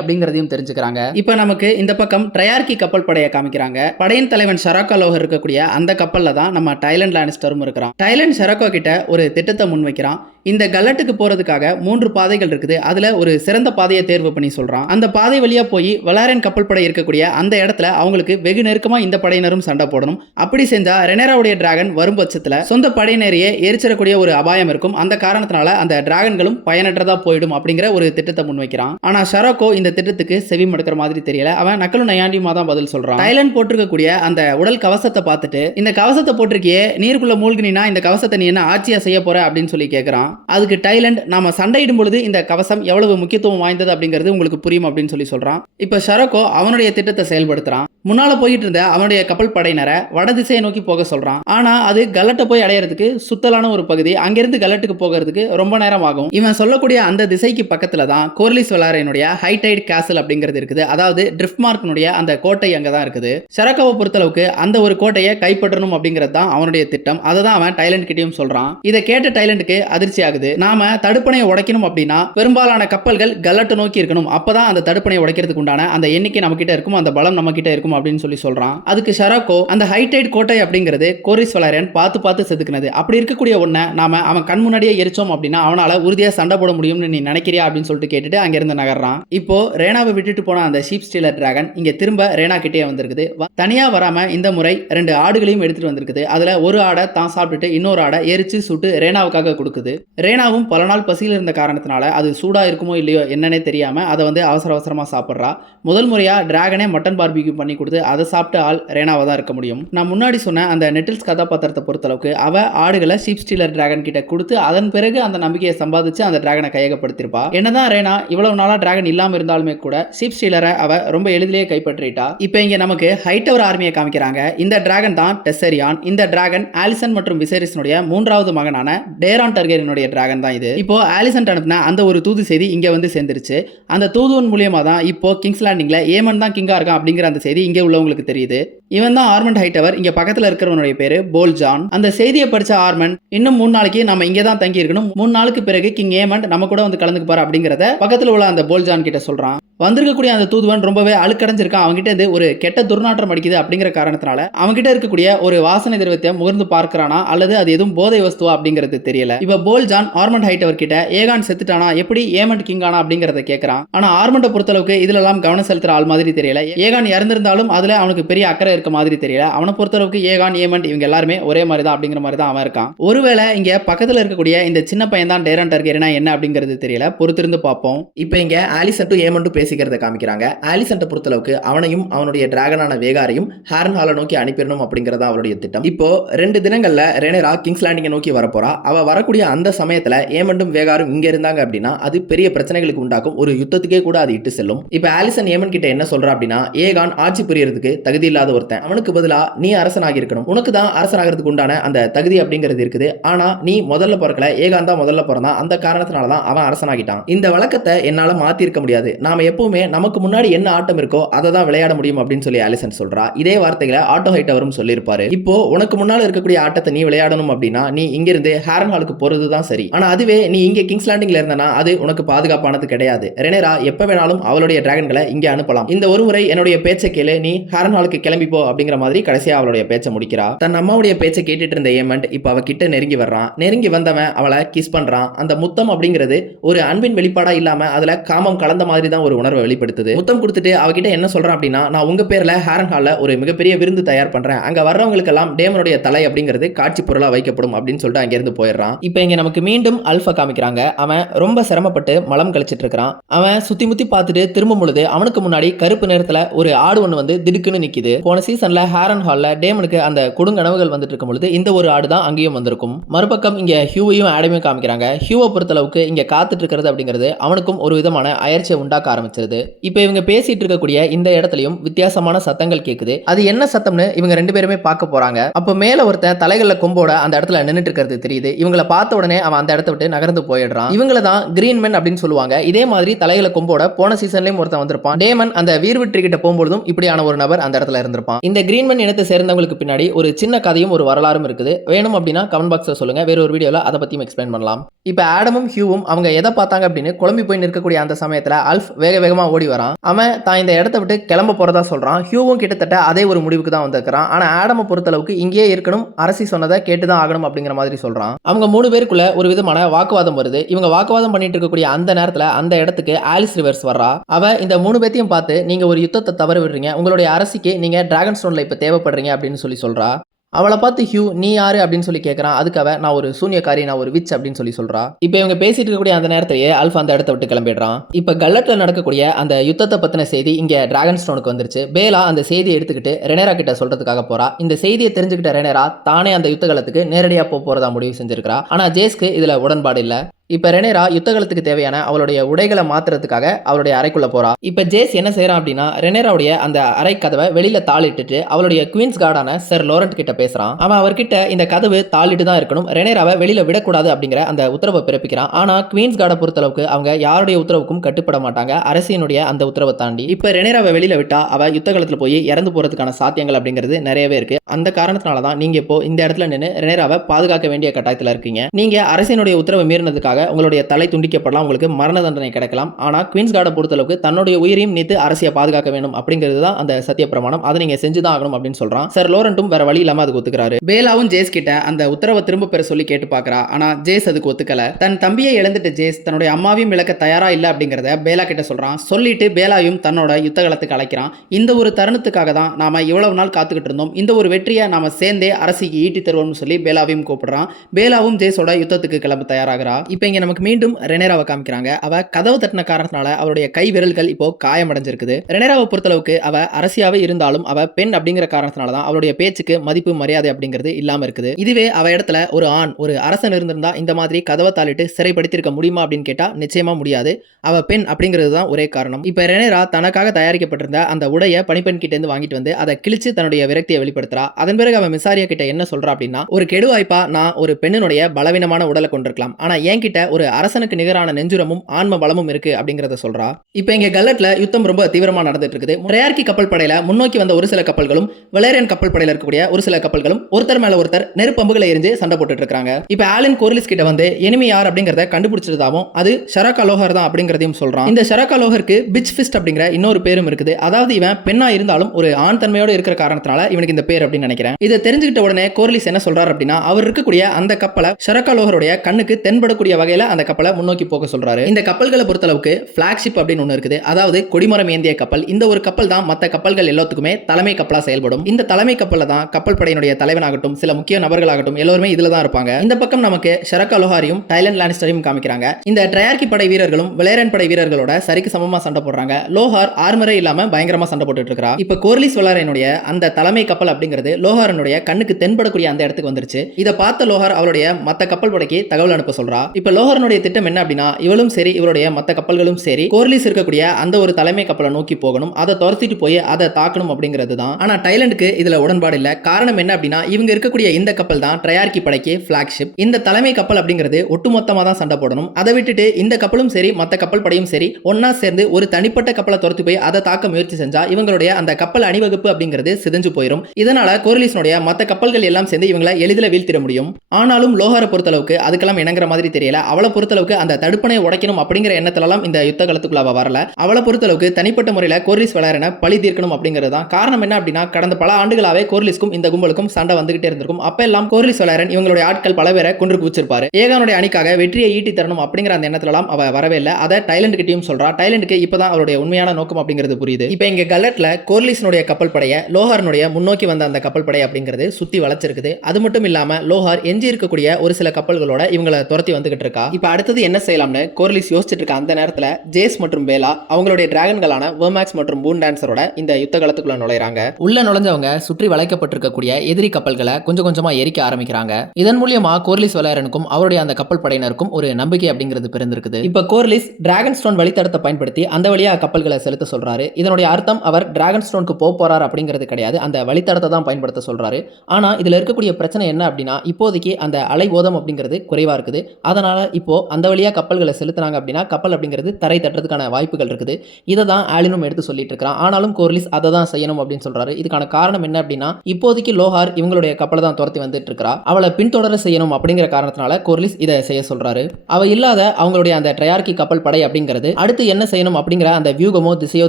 அப்படிங்கிறதையும் தெரிஞ்சுக்கிறாங்க. இப்போ நமக்கு இந்த பக்கம் ட்ரையார்கி கப்பல் படையை காமிக்கிறாங்க. படையின் தலைவன் ஷராக்கா லோகர் இருக்கக்கூடிய அந்த கப்பல்ல தான் நம்ம டைலண்ட் லானிஸ்டரும் இருக்கிறான். டைலண்ட் ஷராக்கா கிட்ட ஒரு திட்டத்தை முன்வைக்கிறான். இந்த கல்லட்டுக்கு போறதுக்காக 3 பாதைகள் இருக்குது. அதுல ஒரு சிறந்த பாதையை தேர்வு பண்ணி சொல்றான். அந்த பாதை வழியா போய் வலாரன் கப்பல் படை இருக்கக்கூடிய அந்த இடத்துல அவங்களுக்கு வெகு நெருக்கமா இந்த படையினரும் சண்டை போடணும். அப்படி செஞ்சா ரெனேராவுடைய டிராகன் வரும் பட்சத்துல சொந்த படையினரையே எரிச்சிடக்கூடிய ஒரு அபாயம் இருக்கும். அந்த காரணத்தினால அந்த டிராகன்களும் பயனற்றதா போயிடும் அப்படிங்கிற ஒரு திட்டத்தை முன்வைக்கிறான். ஆனா ஷராக்கோ இந்த திட்டத்துக்கு செவி மடுக்கிற மாதிரி தெரியல. அவன் நக்கலும் நயாண்டியுமா தான் பதில் சொல்றான். டைலண்ட் போட்டிருக்கக்கூடிய அந்த உடல் கவசத்தை பார்த்துட்டு இந்த கவசத்தை போட்டிருக்கியே, நீருக்குள்ள மூழ்கினா இந்த கவசத்தை நீ என்ன ஆட்சியா செய்ய போற அப்படின்னு சொல்லி கேட்கிறான். அதுக்கு டைலண்ட் நாம சண்டையிடும் பொழுது இந்த கவசம் எவ்வளவு முக்கியத்துவம் வாய்ந்தது அப்படிங்கிறது உங்களுக்கு புரியும் அப்படின்னு சொல்லி சொல்றான். இப்ப ஷராக்கோ அவனுடைய திட்டத்தை செயல்படுத்துறான். முன்னால போயிட்டு இருந்த அவனுடைய கப்பல் படையினரை வட திசையை நோக்கி போக சொல்றான். ஆனா அது கல்லட்டை போய் அடையறதுக்கு சுத்தலான ஒரு பகுதி. அங்கிருந்து கல்லட்டுக்கு போகிறதுக்கு ரொம்ப நேரம் ஆகும். இவன் சொல்லக்கூடிய அந்த திசைக்கு பக்கத்துல தான் கோர்லிஸ் வலாரனுடைய ஹைடைட் கேசல் அப்படிங்கிறது இருக்குது. அதாவது ட்ரிஃப்ட்மார்க்கினுடைய அந்த கோட்டை அங்கதான் இருக்குது. ஷராக்கோவை பொறுத்தளவுக்கு அந்த ஒரு கோட்டையை கைப்பற்றணும் அப்படிங்கிறது தான் அவனுடைய திட்டம். அதை தான் அவன் டைலண்ட் கிட்டையும் சொல்றான். இதை கேட்ட டைலண்ட்டுக்கு அதிர்ச்சி ஆகுது. நாம தடுப்பணையை உடைக்கணும் அப்படின்னா பெரும்பாலான கப்பல்கள் கல்லட்டை நோக்கி இருக்கணும். அப்பதான் அந்த தடுப்பணையை உடைக்கிறதுக்கு உண்டான அந்த எண்ணிக்கை நம்ம கிட்ட இருக்கும், அந்த பலம் நம்ம கிட்ட இருக்கும் அப்படின்னு சொல்லி சொல்றான். அதுக்கு ஷராக்கோ அந்த ஹைடைட் கோட்டை அப்படிங்கிறது கோர்லிஸ் வலாரன் பார்த்து செதுக்குனது. அப்படி இருக்கக்கூடிய ஒன்ன நாம அவன் கண் முன்னாடியே எரிச்சோம் அப்படின்னா அவனால உறுதியா சண்டை போட முடியும்னு நீ நினைக்கிறியா அப்படின்னு சொல்லிட்டு கேட்டுட்டு அங்கிருந்து நகர்றான். இப்போ ரேனாவை விட்டுட்டு போன அந்த ஷீப் ஸ்டீலர் டிராகன் இங்க திரும்ப ரேனா கிட்டே வந்திருக்குது. தனியா வராம இந்த முறை 2 ஆடுகளையும் எடுத்துட்டு வந்திருக்குது. அதுல ஒரு ஆடை தான் சாப்பிட்டுட்டு இன்னொரு ஆடை எரிச்சு சுட்டு ரேனாவுக்காக கொடுக்குது. ரேனாவும் பல நாள் பசியில் இருந்த காரணத்தினால அது சூடா இருக்குமோ இல்லையோ என்னன்னே தெரியாம அதை வந்து அவசரமா சாப்பிட்றா. முதல் முறையா டிராகனே மட்டன் பார்பிக்யூ பண்ணி கொடுத்து அதை சாப்பிட்ட ஆள் ரேனாவா தான் இருக்க முடியும். நான் முன்னாடி சொன்ன அந்த நெட்டில்ஸ் கதாபாத்திரத்தை பொறுத்தளவுக்கு அவ ஆடுகளை ஷீப் ஸ்டீலர் டிராகன் கிட்ட கொடுத்து அதன் பிறகு அந்த நம்பிக்கையை சம்பாதிச்சு அந்த டிராகனை கையகப்படுத்திருப்பா. என்னதான் ரேனா இவ்வளவு நாளா டிராகன் இல்லாம இருந்தாலுமே கூட ஷீப் ஸ்டீலரை அவ ரொம்ப எளிதிலேயே கைப்பற்றிட்டா. இப்போ இங்க நமக்கு ஹைட்டவர் ஆர்மியை காமிக்கிறாங்க. இந்த டிராகன் தான் டெசரியான். இந்த டிராகன் ஆலிசன் மற்றும் விசேரிஸ்னுடைய 3வது மகனான டேரான் டர்கேரியனுடைய டிராகன் தான் இது. இப்போ ஆலிசன் அனுப்பின அந்த ஒரு தூது செய்தி இங்க வந்து சேர்ந்துருச்சு. அந்த தூதுவன் மூலியமா தான் இப்போ கிங்ஸ் லேண்டிங்ல ஏமன் தான் கிங்கா இருக்கான் அப்படிங்கிற அந்த செய்தி இங்க உள்ளவங்களுக்கு தெரியுது. இவன் தான் ஆர்மண்ட் ஹைட்டவர். இங்க பக்கத்துல இருக்கிறவனுடைய பேரு போல்ஜான். அந்த செய்தியை படிச்ச ஆர்மண்ட் இன்னும் 3 நாளைக்கு நம்ம இங்கே தான் தங்கி இருக்கணும், 3 நாளுக்கு பிறகு கிங் ஏமண்ட் நம்ம கூட வந்து கலந்துக்கு பாரு அப்படிங்கறத பக்கத்துல உள்ள அந்த போல்ஜான் கிட்ட சொல்றான். வந்திருக்கக்கூடிய அந்த தூதுவன் ரொம்பவே அழுக்கடைஞ்சிருக்கான். அவங்ககிட்ட இருந்து ஒரு கெட்ட துர்நாற்றம் அடிக்குது அப்படிங்கிற காரணத்தினால அவங்ககிட்ட இருக்கக்கூடிய ஒரு வாசனை திரவத்தை முகர்ந்து பார்க்கறானா அல்லது அது எதுவும் போதை வஸ்துவா அப்படிங்கிறது தெரியல. இப்ப போல்ஜான் ஆர்மண்ட் ஹைட்டவர் கிட்ட ஏகான் செத்துட்டானா, எப்படி ஏமண்ட் கிங் ஆனா அப்படிங்கறத கேட்கறான். ஆனா ஆர்மண்ட பொறுத்தளவுக்கு இதுல எல்லாம் கவனம் செலுத்துற ஆள் மாதிரி தெரியல. ஏகான் இறந்திருந்தாலும் அதுல அவனுக்கு பெரிய அக்கறை இருக்க மாதிரி தெரியல. அவனை பொறுத்தளவுக்கு ஏகான் ஏமண்ட் இவங்க எல்லாருமே ஒரே மாதிரி தான் அப்படிங்கிற மாதிரி தான் அவன் இருக்கான். ஒருவேளை இங்க பக்கத்துல இருக்கக்கூடிய இந்த சின்ன பையன் தான் டேரான் டர்கேரியனா என்ன அப்படிங்கிறது தெரியல. பொறுத்திருந்து பார்ப்போம். இப்போ இங்க ஆலிசன் ஏமண்ட் பேசிக்கிறத காமிக்கிறாங்க. ஆலிசன் பொறுத்தளவுக்கு அவனையும் அவனுடைய டிராகனான வேகாரையும் ஹாரன் ஹாலை நோக்கி அனுப்பிடணும் அப்படிங்கறத அவருடைய திட்டம். இப்போ 2 தினங்கள்ல ரெனேரா கிங்ஸ் லேண்டிங்கை நோக்கி வரப்போறா. அவ வரக்கூடிய அந்த சமயத்துல ஏமண்டும் வேகாரும் இங்க இருந்தாங்க அப்படின்னா அது பெரிய பிரச்சனைகளுக்கு உண்டாக்கும். ஒரு யுத்தத்துக்கே கூட அது இட்டு செல்லும். இப்போ ஆலிசன் ஏமன் கிட்ட என்ன சொல்றா அப்படின்னா, ஏகான் ஆட்சி புரியறதுக்கு தகுதி இல்லாத ஒருத்தன், அவனுக்கு பதிலா நீ அரசனாகி இருக்கணும், உனக்கு தான் அரசனாகிறதுக்கு உண்டான அந்த தகுதி அப்படிங்கிறது இருக்குது. ஆனா நீ முதல்ல பிறக்கல, ஏகான் தான் முதல்ல பிறந்தான். அந்த காரணத்தினாலதான் அவன் அரசனாகிட்டான். இந்த வழக்கத்தை என்னால மாத்தி இருக்க முடியாது. நாம எப்பவுமே நமக்கு முன்னாடி என்ன ஆட்டம் இருக்கோ அதை தான் விளையாட முடியும் அப்படின்னு சொல்லி ஆலிசன் சொல்றா. இதே வார்த்தைகளை ஆட்டோ ஹைட்டவரும் சொல்லியிருப்பாரு. இப்போ உனக்கு முன்னால இருக்கக்கூடிய ஆட்டத்தை நீ விளையாடணும் அப்படின்னா நீ இங்கிருந்து ஹாரன் ஹாலுக்கு போறதுதான் சரி. ஆனா அதுவே நீ இங்க கிங்ஸ் லேண்டிங்ல இருந்தனா அது உனக்கு பாதுகாப்பானது கிடையாது. ரெனேரா எப்ப வேணாலும் அவளுடைய டிராகன்களை இங்க அனுப்பலாம். இந்த ஒரு முறை என்னுடைய பேச்சை கேளு, நீ ஹாரன் ஹாலுக்கு கிளம்பி போ போ அப்படிங்கிற மாதிரி கடைசியா அவளுடைய பேச்சை முடிக்கிறா. தன் அம்மாவுடைய பேச்சை கேட்டுட்டு இருந்த ஏமண்ட் இப்ப அவ கிட்ட நெருங்கி வர்றான். நெருங்கி வந்தவன் அவளை கிஸ் பண்றான். அந்த முத்தம் அப்படிங்கிறது ஒரு அன்பின் வெளிப்பாடா இல்லாம அதுல காமம் கலந்த மாதிரி தான் ஒரு உணர்வை வெளிப்படுத்துது. முத்தம் கொடுத்துட்டு அவகிட்ட என்ன சொல்றான் அப்படின்னா, நான் உங்க பேர்ல ஹாரன் ஹால்ல ஒரு மிகப்பெரிய விருந்து தயார் பண்றேன், அங்க வர்றவங்களுக்கு எல்லாம் டேமனுடைய தலை அப்படிங்கிறது காட்சி பொருளா வைக்கப்படும் அப்படின்னு சொல்லிட்டு அங்கிருந்து போயிடுறான். இப்ப இங்க நமக்கு மீண்டும் அல்ஃபா காமிக்கிறாங்க. அவன் ரொம்ப சிரமப்பட்டு மலம் கழிச்சிட்டு இருக்கான். அவன் சுத்தி முத்தி பார்த்துட்டு திரும்பும் பொழுது அவனுக்கு முன்னாடி கருப்பு நேரத்துல ஒரு ஆடு ஒண்ணு வந்து திடுக்குன்னு நிக்குது. போன சீசன்ல ஹாரன் ஹால்ல டேமனுக்கு அந்த கொடுங்கனவுகள் வந்துட்டு இருக்கும் பொழுது இந்த ஒரு ஆடு தான் அங்கேயும் வந்திருக்கும். மறுபக்கம் இங்க ஹியூவையும் ஆடமையும் காமிக்கிறாங்க. ஹியூவை பொறுத்தளவுக்கு இங்க காத்துட்டு இருக்கிறது அப்படிங்கிறது அவனுக்கும் ஒரு விதமான அயற்சியை உண்டாக்க ஆரம்பிச்சிருது. இப்ப இவங்க பேசிட்டு இருக்கக்கூடிய இந்த இடத்துலயும் வித்தியாசமான சத்தங்கள் கேக்குது. அது என்ன சத்தம்னு இவங்க ரெண்டு பேருமே பார்க்க போறாங்க. அப்ப மேல ஒருத்தன் தலைகள்ல கொம்போட அந்த இடத்துல நின்னுட்டு இருக்கிறது தெரியுது. இவங்கள பார்த்த உடனே அவன் அந்த இடத்தை விட்டு நகர்ந்து போயிடுறான். இவங்கள தான் கிரீன் மென் அப்படின்னு சொல்லுவாங்க. இதே மாதிரி தலைகளை கொம்போட போன சீசன்லயும் ஒருத்தன் வந்திருப்பான். டேமன் அந்த வீர்விட்ரி கிட்ட போகும்போதும் இப்படியான ஒரு நபர் அந்த இடத்துல இருந்திருப்பான். இந்த கிரீன் மென் இனத்தை சேர்ந்தவங்களுக்கு பின்னாடி ஒரு சின்ன கதையும் ஒரு வரலாறும் இருக்குது. வேணும் அப்படின்னா கமெண்ட் பாக்ஸ்ல சொல்லுங்க. வேற ஒரு வீடியோல அதை பத்தியும் எக்ஸ்பிளைன் பண்ணலாம். இப்ப ஆடமும் ஹியூவும் அவங்க எதை பார்த்தாங்க அப்படின்னு குழம்பி போய் நிற்கக்கூடிய அந்த சமயத்துல அல்ஃப் வேக வேகமா ஓடி வரான். அவன் தான் இந்த இடத்தை விட்டு கிளம்ப போறதா சொல்றான். ஹியூவும் கிட்டத்தட்ட அதே ஒரு முடிவுக்கு தான் வந்திருக்கான். ஆனா ஆடமை பொறுத்தளவுக்கு இங்கேயே இருக்கணும், அரசி சொன்னதை கேட்டுதான் ஆகணும் அப்படிங்கிற மாதிரி சொல்றான். அவங்க 3 பேருக்குள்ள ஒரு விதமான வாக்குவாதம் வருது. இவங்க வாக்குவாதம் பண்ணிட்டு இருக்கக்கூடிய அந்த நேரத்துல அந்த இடத்துக்கு ஆலிஸ் ரிவர்ஸ் வர்றா. அவ இந்த 3 பேத்தையும் பார்த்து, நீங்க ஒரு யுத்தத்தை தவற விடுறீங்க, உங்களுடைய அரசிக்கு நீங்க டிராகன் ஸ்டோன்ல இப்ப தேவைப்படுறீங்க அப்படின்னு சொல்றா. அவளை பார்த்து ஹியூ நீ யாரு அப்படின்னு சொல்லி கேட்கறான். அதுக்காக நான் ஒரு சூன்யக்காரி, நான் ஒரு விச் அப்படின்னு சொல்றா. இப்ப இவங்க பேசிட்டு இருக்கக்கூடிய அந்த நேரத்திலேயே அல்ஃபா அந்த இடத்தை விட்டு கிளம்பிடுறான். இப்ப கல்லட்ல நடக்கக்கூடிய அந்த யுத்தத்தை பத்தின செய்தி இங்க டிராகன் ஸ்டோனுக்கு வந்துருச்சு. பேலா அந்த செய்தியை எடுத்துக்கிட்டு ரெனேரா கிட்ட சொல்றதுக்காக போறா. இந்த செய்தியை தெரிஞ்சுக்கிட்ட ரெனேரா தானே அந்த யுத்த காலத்துக்கு நேரடியா போறதா முடிவு செஞ்சிருக்கா. ஆனா ஜேஸ்க்கு இதுல உடன்பாடு இல்ல. இப்ப ரெனேரா யுத்தகலத்துக்கு தேவையான அவளுடைய உடைகளை மாத்துறதுக்காக அவளுடைய அறைக்குள்ள போறா. இப்ப ஜேஸ் என்ன செய்யறான் அப்படின்னா, ரெனேராவுடைய அந்த அறை கதவை வெளியில தாளிட்டு அவளுடைய குவீன்ஸ் கார்டான சர் லோரண்ட் கிட்ட பேசுறான். அவன் அவர்கிட்ட இந்த கதவு தாளிட்டு தான் இருக்கணும், ரெனேராவை வெளியில விடக்கூடாது அப்படிங்கிற அந்த உத்தரவை பிறப்பிக்கிறான். ஆனா குவீன்ஸ் கார்டை பொறுத்தளவுக்கு அவங்க யாருடைய உத்தரவுக்கும் கட்டுப்பட மாட்டாங்க, அரசியனுடைய அந்த உத்தரவை தாண்டி. இப்ப ரெனேராவை வெளியில விட்டா அவ யுத்தகலத்துல போய் இறந்து போறதுக்கான சாத்தியங்கள் அப்படிங்கிறது நிறையவே இருக்கு. அந்த காரணத்தினாலதான் நீங்க இப்போ இந்த இடத்துல நின்று ரெனேராவை பாதுகாக்க வேண்டிய கட்டாயத்துல இருக்கீங்க. நீங்க அரசினுடைய உத்தரவை மீறினதுக்காக உங்களுடைய தலை துண்டிக்கப்படலாம், உங்களுக்கு மரண தண்டனை கிடைக்கலாம். ஆனா குவீன்ஸ் கார்டை பொறுத்தளவுக்கு தன்னுடைய உயிரையும் நீத்து அரசியை பாதுகாக்க வேணும் அப்படிங்கிறது தான் அந்த சத்திய பிரமாணம். அதை நீங்க செஞ்சுதான் ஆகணும் அப்படின்னு சொல்றான். சர் லோரண்ட்டும் வேற வழி இல்லாம அதுக்கு ஒத்துக்கிறாரு. பேலாவும் ஜேஸ் கிட்ட அந்த உத்தரவை திரும்ப பெற சொல்லி கேட்டு பாக்குறா. ஆனா ஜேஸ் அதுக்கு ஒத்துக்கல. தன் தம்பியை இழந்துட்டு ஜேஸ் தன்னுடைய அம்மாவையும் இழக்க தயாரா இல்ல அப்படிங்கறத பேலா கிட்ட சொல்றான். சொல்லிட்டு பேலாவையும் தன்னோட யுத்தகலத்துக்கு அழைக்கிறான். இந்த ஒரு தருணத்துக்காக தான் நாம இவ்வளவு நாள் காத்துக்கிட்டு இருந்தோம், இந்த ஒரு வெற்றியை நாம சேர்ந்தே அரசிக்கு ஈட்டி தருவோம்னு சொல்லி பேலாவையும் கூப்பிடுறான். பேலாவும் ஜேஸோட யுத்தத்துக்கு கிளம்ப தயாராகிறா. இப்ப இங்க நமக்கு மீண்டும் ரெனேராவை காமிக்கிறாங்க. அவ கதவு தட்டின காரணத்தினால அவருடைய கை விரல்கள் இப்போ காயமடைஞ்சிருக்குது. ரெனேராவை பொறுத்தளவுக்கு அவ அரசியாவே இருந்தாலும் அவ பெண் அப்படிங்கிற காரணத்தினால தான் அவளுடைய பேச்சுக்கு மதிப்பு மரியாதை அப்படிங்கிறது இல்லாம இருக்குது. இதுவே அவ இடத்துல ஒரு ஆண், ஒரு அரசன் இருந்திருந்தா இந்த மாதிரி கதவை தாளிட்டு சிறைப்படுத்திருக்க முடியுமா அப்படின்னு கேட்டா நிச்சயமா முடியாது. அவ பெண் அப்படிங்கிறது தான் ஒரே காரணம். இப்ப ரெனேரா தனக்காக தயாரிக்கப்பட்டிருந்த அந்த உடைய பணிப்பெண் கிட்ட இருந்து வாங்கிட்டு வந்து அதை கிழிச்சு தன்னுடைய விரக்தியை வெளிப்படுத்துறா. அதன் பிறகு அவன் மிசாரியா கிட்ட என்ன சொல்றா அப்படின்னா, ஒரு கெடுவாய்ப்பா நான் ஒரு பெண்ணினுடைய பலவீனமான உடலை கொண்டிருக்கலாம், ஆனா என்கிட்ட ஒரு அரசனுக்கு நிகரான நெஞ்சுரமும் ஆன்ம பலமும் இருக்கு அப்படிங்கறத சொல்றா. இப்போ இங்க கல்லட்ல யுத்தம் ரொம்ப தீவிரமா நடந்துட்டு இருக்குது. ட்ரையார்கி கப்பல் படையில முன்னோக்கி வந்த ஒரு சில கப்பல்களும் வலேரியன் கப்பல் படையில இருக்கக்கூடிய ஒரு சில கப்பல்களும் ஒருத்தர் மேல ஒருத்தர் நெருப்பம்புகளை எரிஞ்சு சண்டை போட்டுட்டு இருக்காங்க. இப்போ ஆலின் கோர்லிஸ் கிட்ட வந்து எனிமி யார் அப்படிங்கறத கண்டுபிடிச்சதாவும் அது ஷராக்கா லோஹர் தான் அப்படிங்கறதையும் சொல்றான். இந்த ஷராக்கா லோஹருக்கு பிச் ஃபிஸ்ட் அப்படிங்கிற இன்னொரு பேரும் இருக்குது. அதாவது இவன் பெண்ணா இருந்தாலும் ஒரு ஆண் தன்மையோட இருக்கிற காரணத்தினால இவனுக்கு இந்த பேர் அப்படின்னு நினைக்கிறேன். இதை தெரிஞ்சுக்கிட்ட உடனே கோர்லிஸ் என்ன சொல்றாரு அப்படின்னா, அவர் இருக்கக்கூடிய அந்த கப்பலை ஷராக்கா லோஹருடைய கண்ணுக்கு தென்படக்கூடிய வகையில அந்த கப்பலை முன்னோக்கி போக சொல்றாரு. இந்த கப்பல்களை பொறுத்தளவுக்கு பிளாக்ஷிப் அப்படின்னு ஒன்று இருக்குது. அதாவது கொடிமரம் ஏந்திய கப்பல். இந்த ஒரு கப்பல் தான் மற்ற கப்பல்கள் எல்லாத்துக்குமே தலைமை கப்பலா செயல்படும். இந்த தலைமை கப்பல்ல தான் கப்பல் படையினுடைய தலைவனாகட்டும் சில முக்கிய நபர்களாகட்டும் எல்லாருமே இதுல தான் இருப்பாங்க. இந்த பக்கம் நமக்கு ஷரக்கா லோஹாரியும் டைலண்ட் லானிஸ்டரையும் காமிக்கிறாங்க. இந்த ட்ரையார்கி படை வீரர்களும் வலேரியன் படை வீரர்களோட சரிக்கு சமமா சண்டை போடுறாங்க. லோஹார் ஆர்மரே இல்லாம பயங்கரமா சண்டை போட்டுட்டு இருக்கா. இப்ப கோர்லிஸ் வலாரனுடைய அந்த தலைமை கப்பல் அப்படிங்கிறது லோஹாரனுடைய கண்ணுக்கு தென்படக்கூடிய அந்த இடத்துக்கு வந்துருச்சு. இதை பார்த்த லோஹார் அவருடைய மற்ற கப்பல் படைக்கு தகவல் அனுப்ப சொல்றா. இப்ப லோஹாரனுடைய திட்டம் என்ன அப்படின்னா, இவளும் சரி இவருடைய மற்ற கப்பல்களும் சரி கோர்லிஸ் இருக்கக்கூடிய அந்த ஒரு தலைமை கப்பலை நோக்கி போகணும், அதை துரத்திட்டு போய் அதை தாக்கணும் அப்படிங்கிறது தான். ஆனா டைலண்டுக்கு இதுல உடன்பாடு இல்ல. காரணம் என்ன அப்படின்னா, இவங்க இருக்கக்கூடிய இந்த கப்பல் தான் ட்ரையார்கி படைக்கு பிளாக்ஷிப். இந்த தலைமை கப்பல் அப்படிங்கிறது ஒட்டுமொத்தமா தான் சண்டை போடணும். அதை விட்டுட்டு இந்த கப்பலும் சரி மற்ற கப்பல் படையும் சரி ஒன்னா சேர்ந்து ஒரு தனிப்பட்ட கப்பலை துரத்து போய் அதை தாக்க முயற்சி செஞ்சா இவங்களுடைய அந்த கப்பல் அணிவகுப்பு அப்படிங்கிறது சிதைஞ்சு போயிடும். இதனால கோர்லிஸ்னுடைய மற்ற கப்பல்கள் எல்லாம் சேர்ந்து இவங்களை எளிதில் வீழ்த்திட முடியும். ஆனாலும் லோஹாரை பொறுத்தளவுக்கு அதுக்கெல்லாம் இணங்குற மாதிரி தெரியல. முடியல. அவளை பொறுத்தளவுக்கு அந்த தடுப்பணையை உடைக்கணும் அப்படிங்கிற எண்ணத்துலலாம் இந்த யுத்த களத்துக்குள்ள அவ வரல. அவளை பொறுத்தளவுக்கு தனிப்பட்ட முறையில் கோர்லிஸ் வளரனை பழி தீர்க்கணும் அப்படிங்கிறது தான் காரணம். என்ன அப்படின்னா கடந்த பல ஆண்டுகளாவே கோர்லிஸ்க்கும் இந்த கும்பலுக்கும் சண்டை வந்துகிட்டே இருந்திருக்கும். அப்ப எல்லாம் கோர்லிஸ் வளரன் இவங்களுடைய ஆட்கள் பல பேரை கொன்று குவிச்சிருப்பாரு. ஏகானுடைய அணிக்காக வெற்றியை ஈட்டி தரணும் அப்படிங்கிற அந்த எண்ணத்துலலாம் அவ வரவே இல்லை. அதை டைலண்ட் கிட்டையும் சொல்றா. டைலண்ட்க்கு இப்பதான் அவருடைய உண்மையான நோக்கம் அப்படிங்கிறது புரியுது. இப்ப இங்க கல்லட்ல கோர்லிஸ்னுடைய கப்பல் படைய லோஹாரனுடைய முன்னோக்கி வந்த அந்த கப்பல் படை அப்படிங்கிறது சுத்தி வளைச்சிருக்குது. அது மட்டும் இல்லாம லோஹார் எஞ்சி இருக்கக்கூடிய ஒரு சில கப்பல்களோட இவங்களை துரத்தி வந்துகிட்டு இருக்கா. இப்ப அடுத்தது என்ன செய்யலாம்னு கோர்லிஸ் யோசிச்சுட்டு இருக்க அந்த நேரத்துல ஜேஸ் மற்றும் பேலா அவங்களுடைய டிராகன்களான வெர்மாக்ஸ் மற்றும் பூன் டான்சரோட இந்த யுத்த களத்துக்குள்ள நுழைறாங்க. உள்ள நுழைஞ்சவங்க சுற்றி வளைக்கப்பட்டிருக்கக்கூடிய எதிரி கப்பல்களை கொஞ்சம் கொஞ்சமா எரிக்க ஆரம்பிக்கிறாங்க. இதன் மூலியமா கோர்லிஸ் வளரனுக்கும் அவருடைய அந்த கப்பல் படையினருக்கும் ஒரு நம்பிக்கை அப்படிங்கிறது பிறந்திருக்குது. இப்ப கோர்லிஸ் டிராகன் ஸ்டோன் வழித்தடத்தை பயன்படுத்தி அந்த வழியா கப்பல்களை செலுத்த சொல்றாரு. இதனுடைய அர்த்தம் அவர் டிராகன் ஸ்டோனுக்கு போறாரு அப்படிங்கிறது கிடையாது, அந்த வழித்தடத்தை தான் பயன்படுத்த சொல்றாரு. ஆனா இதுல இருக்கக்கூடிய பிரச்சனை என்ன அப்படின்னா இப்போதைக்கு அந்த அலை ஓதம் அப்படிங்கிறது குறைவா இருக்குது. அதனால இப்போ அந்த வழியா கப்பல்களை செலுத்தினாங்க அப்படின்னா கப்பல் அப்படிங்கிறது தரை தட்டுறதுக்கான வாய்ப்புகள் இருக்குது. இதை தான் ஆலினும் எடுத்து சொல்லிட்டு இருக்கான். ஆனாலும் கோர்லிஸ் அதை தான் செய்யணும் அப்படின்னு சொல்றாரு. இதுக்கான காரணம் என்ன அப்படின்னா இப்போதைக்கு லோஹார் இவங்களுடைய கப்பலை தான் துரத்தி வந்துட்டு இருக்கா. அவளை பின்தொடர செய்யணும் அப்படிங்கிற காரணத்தினால கோர்லிஸ் இதை செய்ய சொல்றாரு. அவ இல்லாத அவங்களுடைய அந்த ட்ரையார்கி கப்பல் படை அப்படிங்கிறது அடுத்து என்ன செய்யணும் அப்படிங்கிற அந்த வியூகமோ திசையோ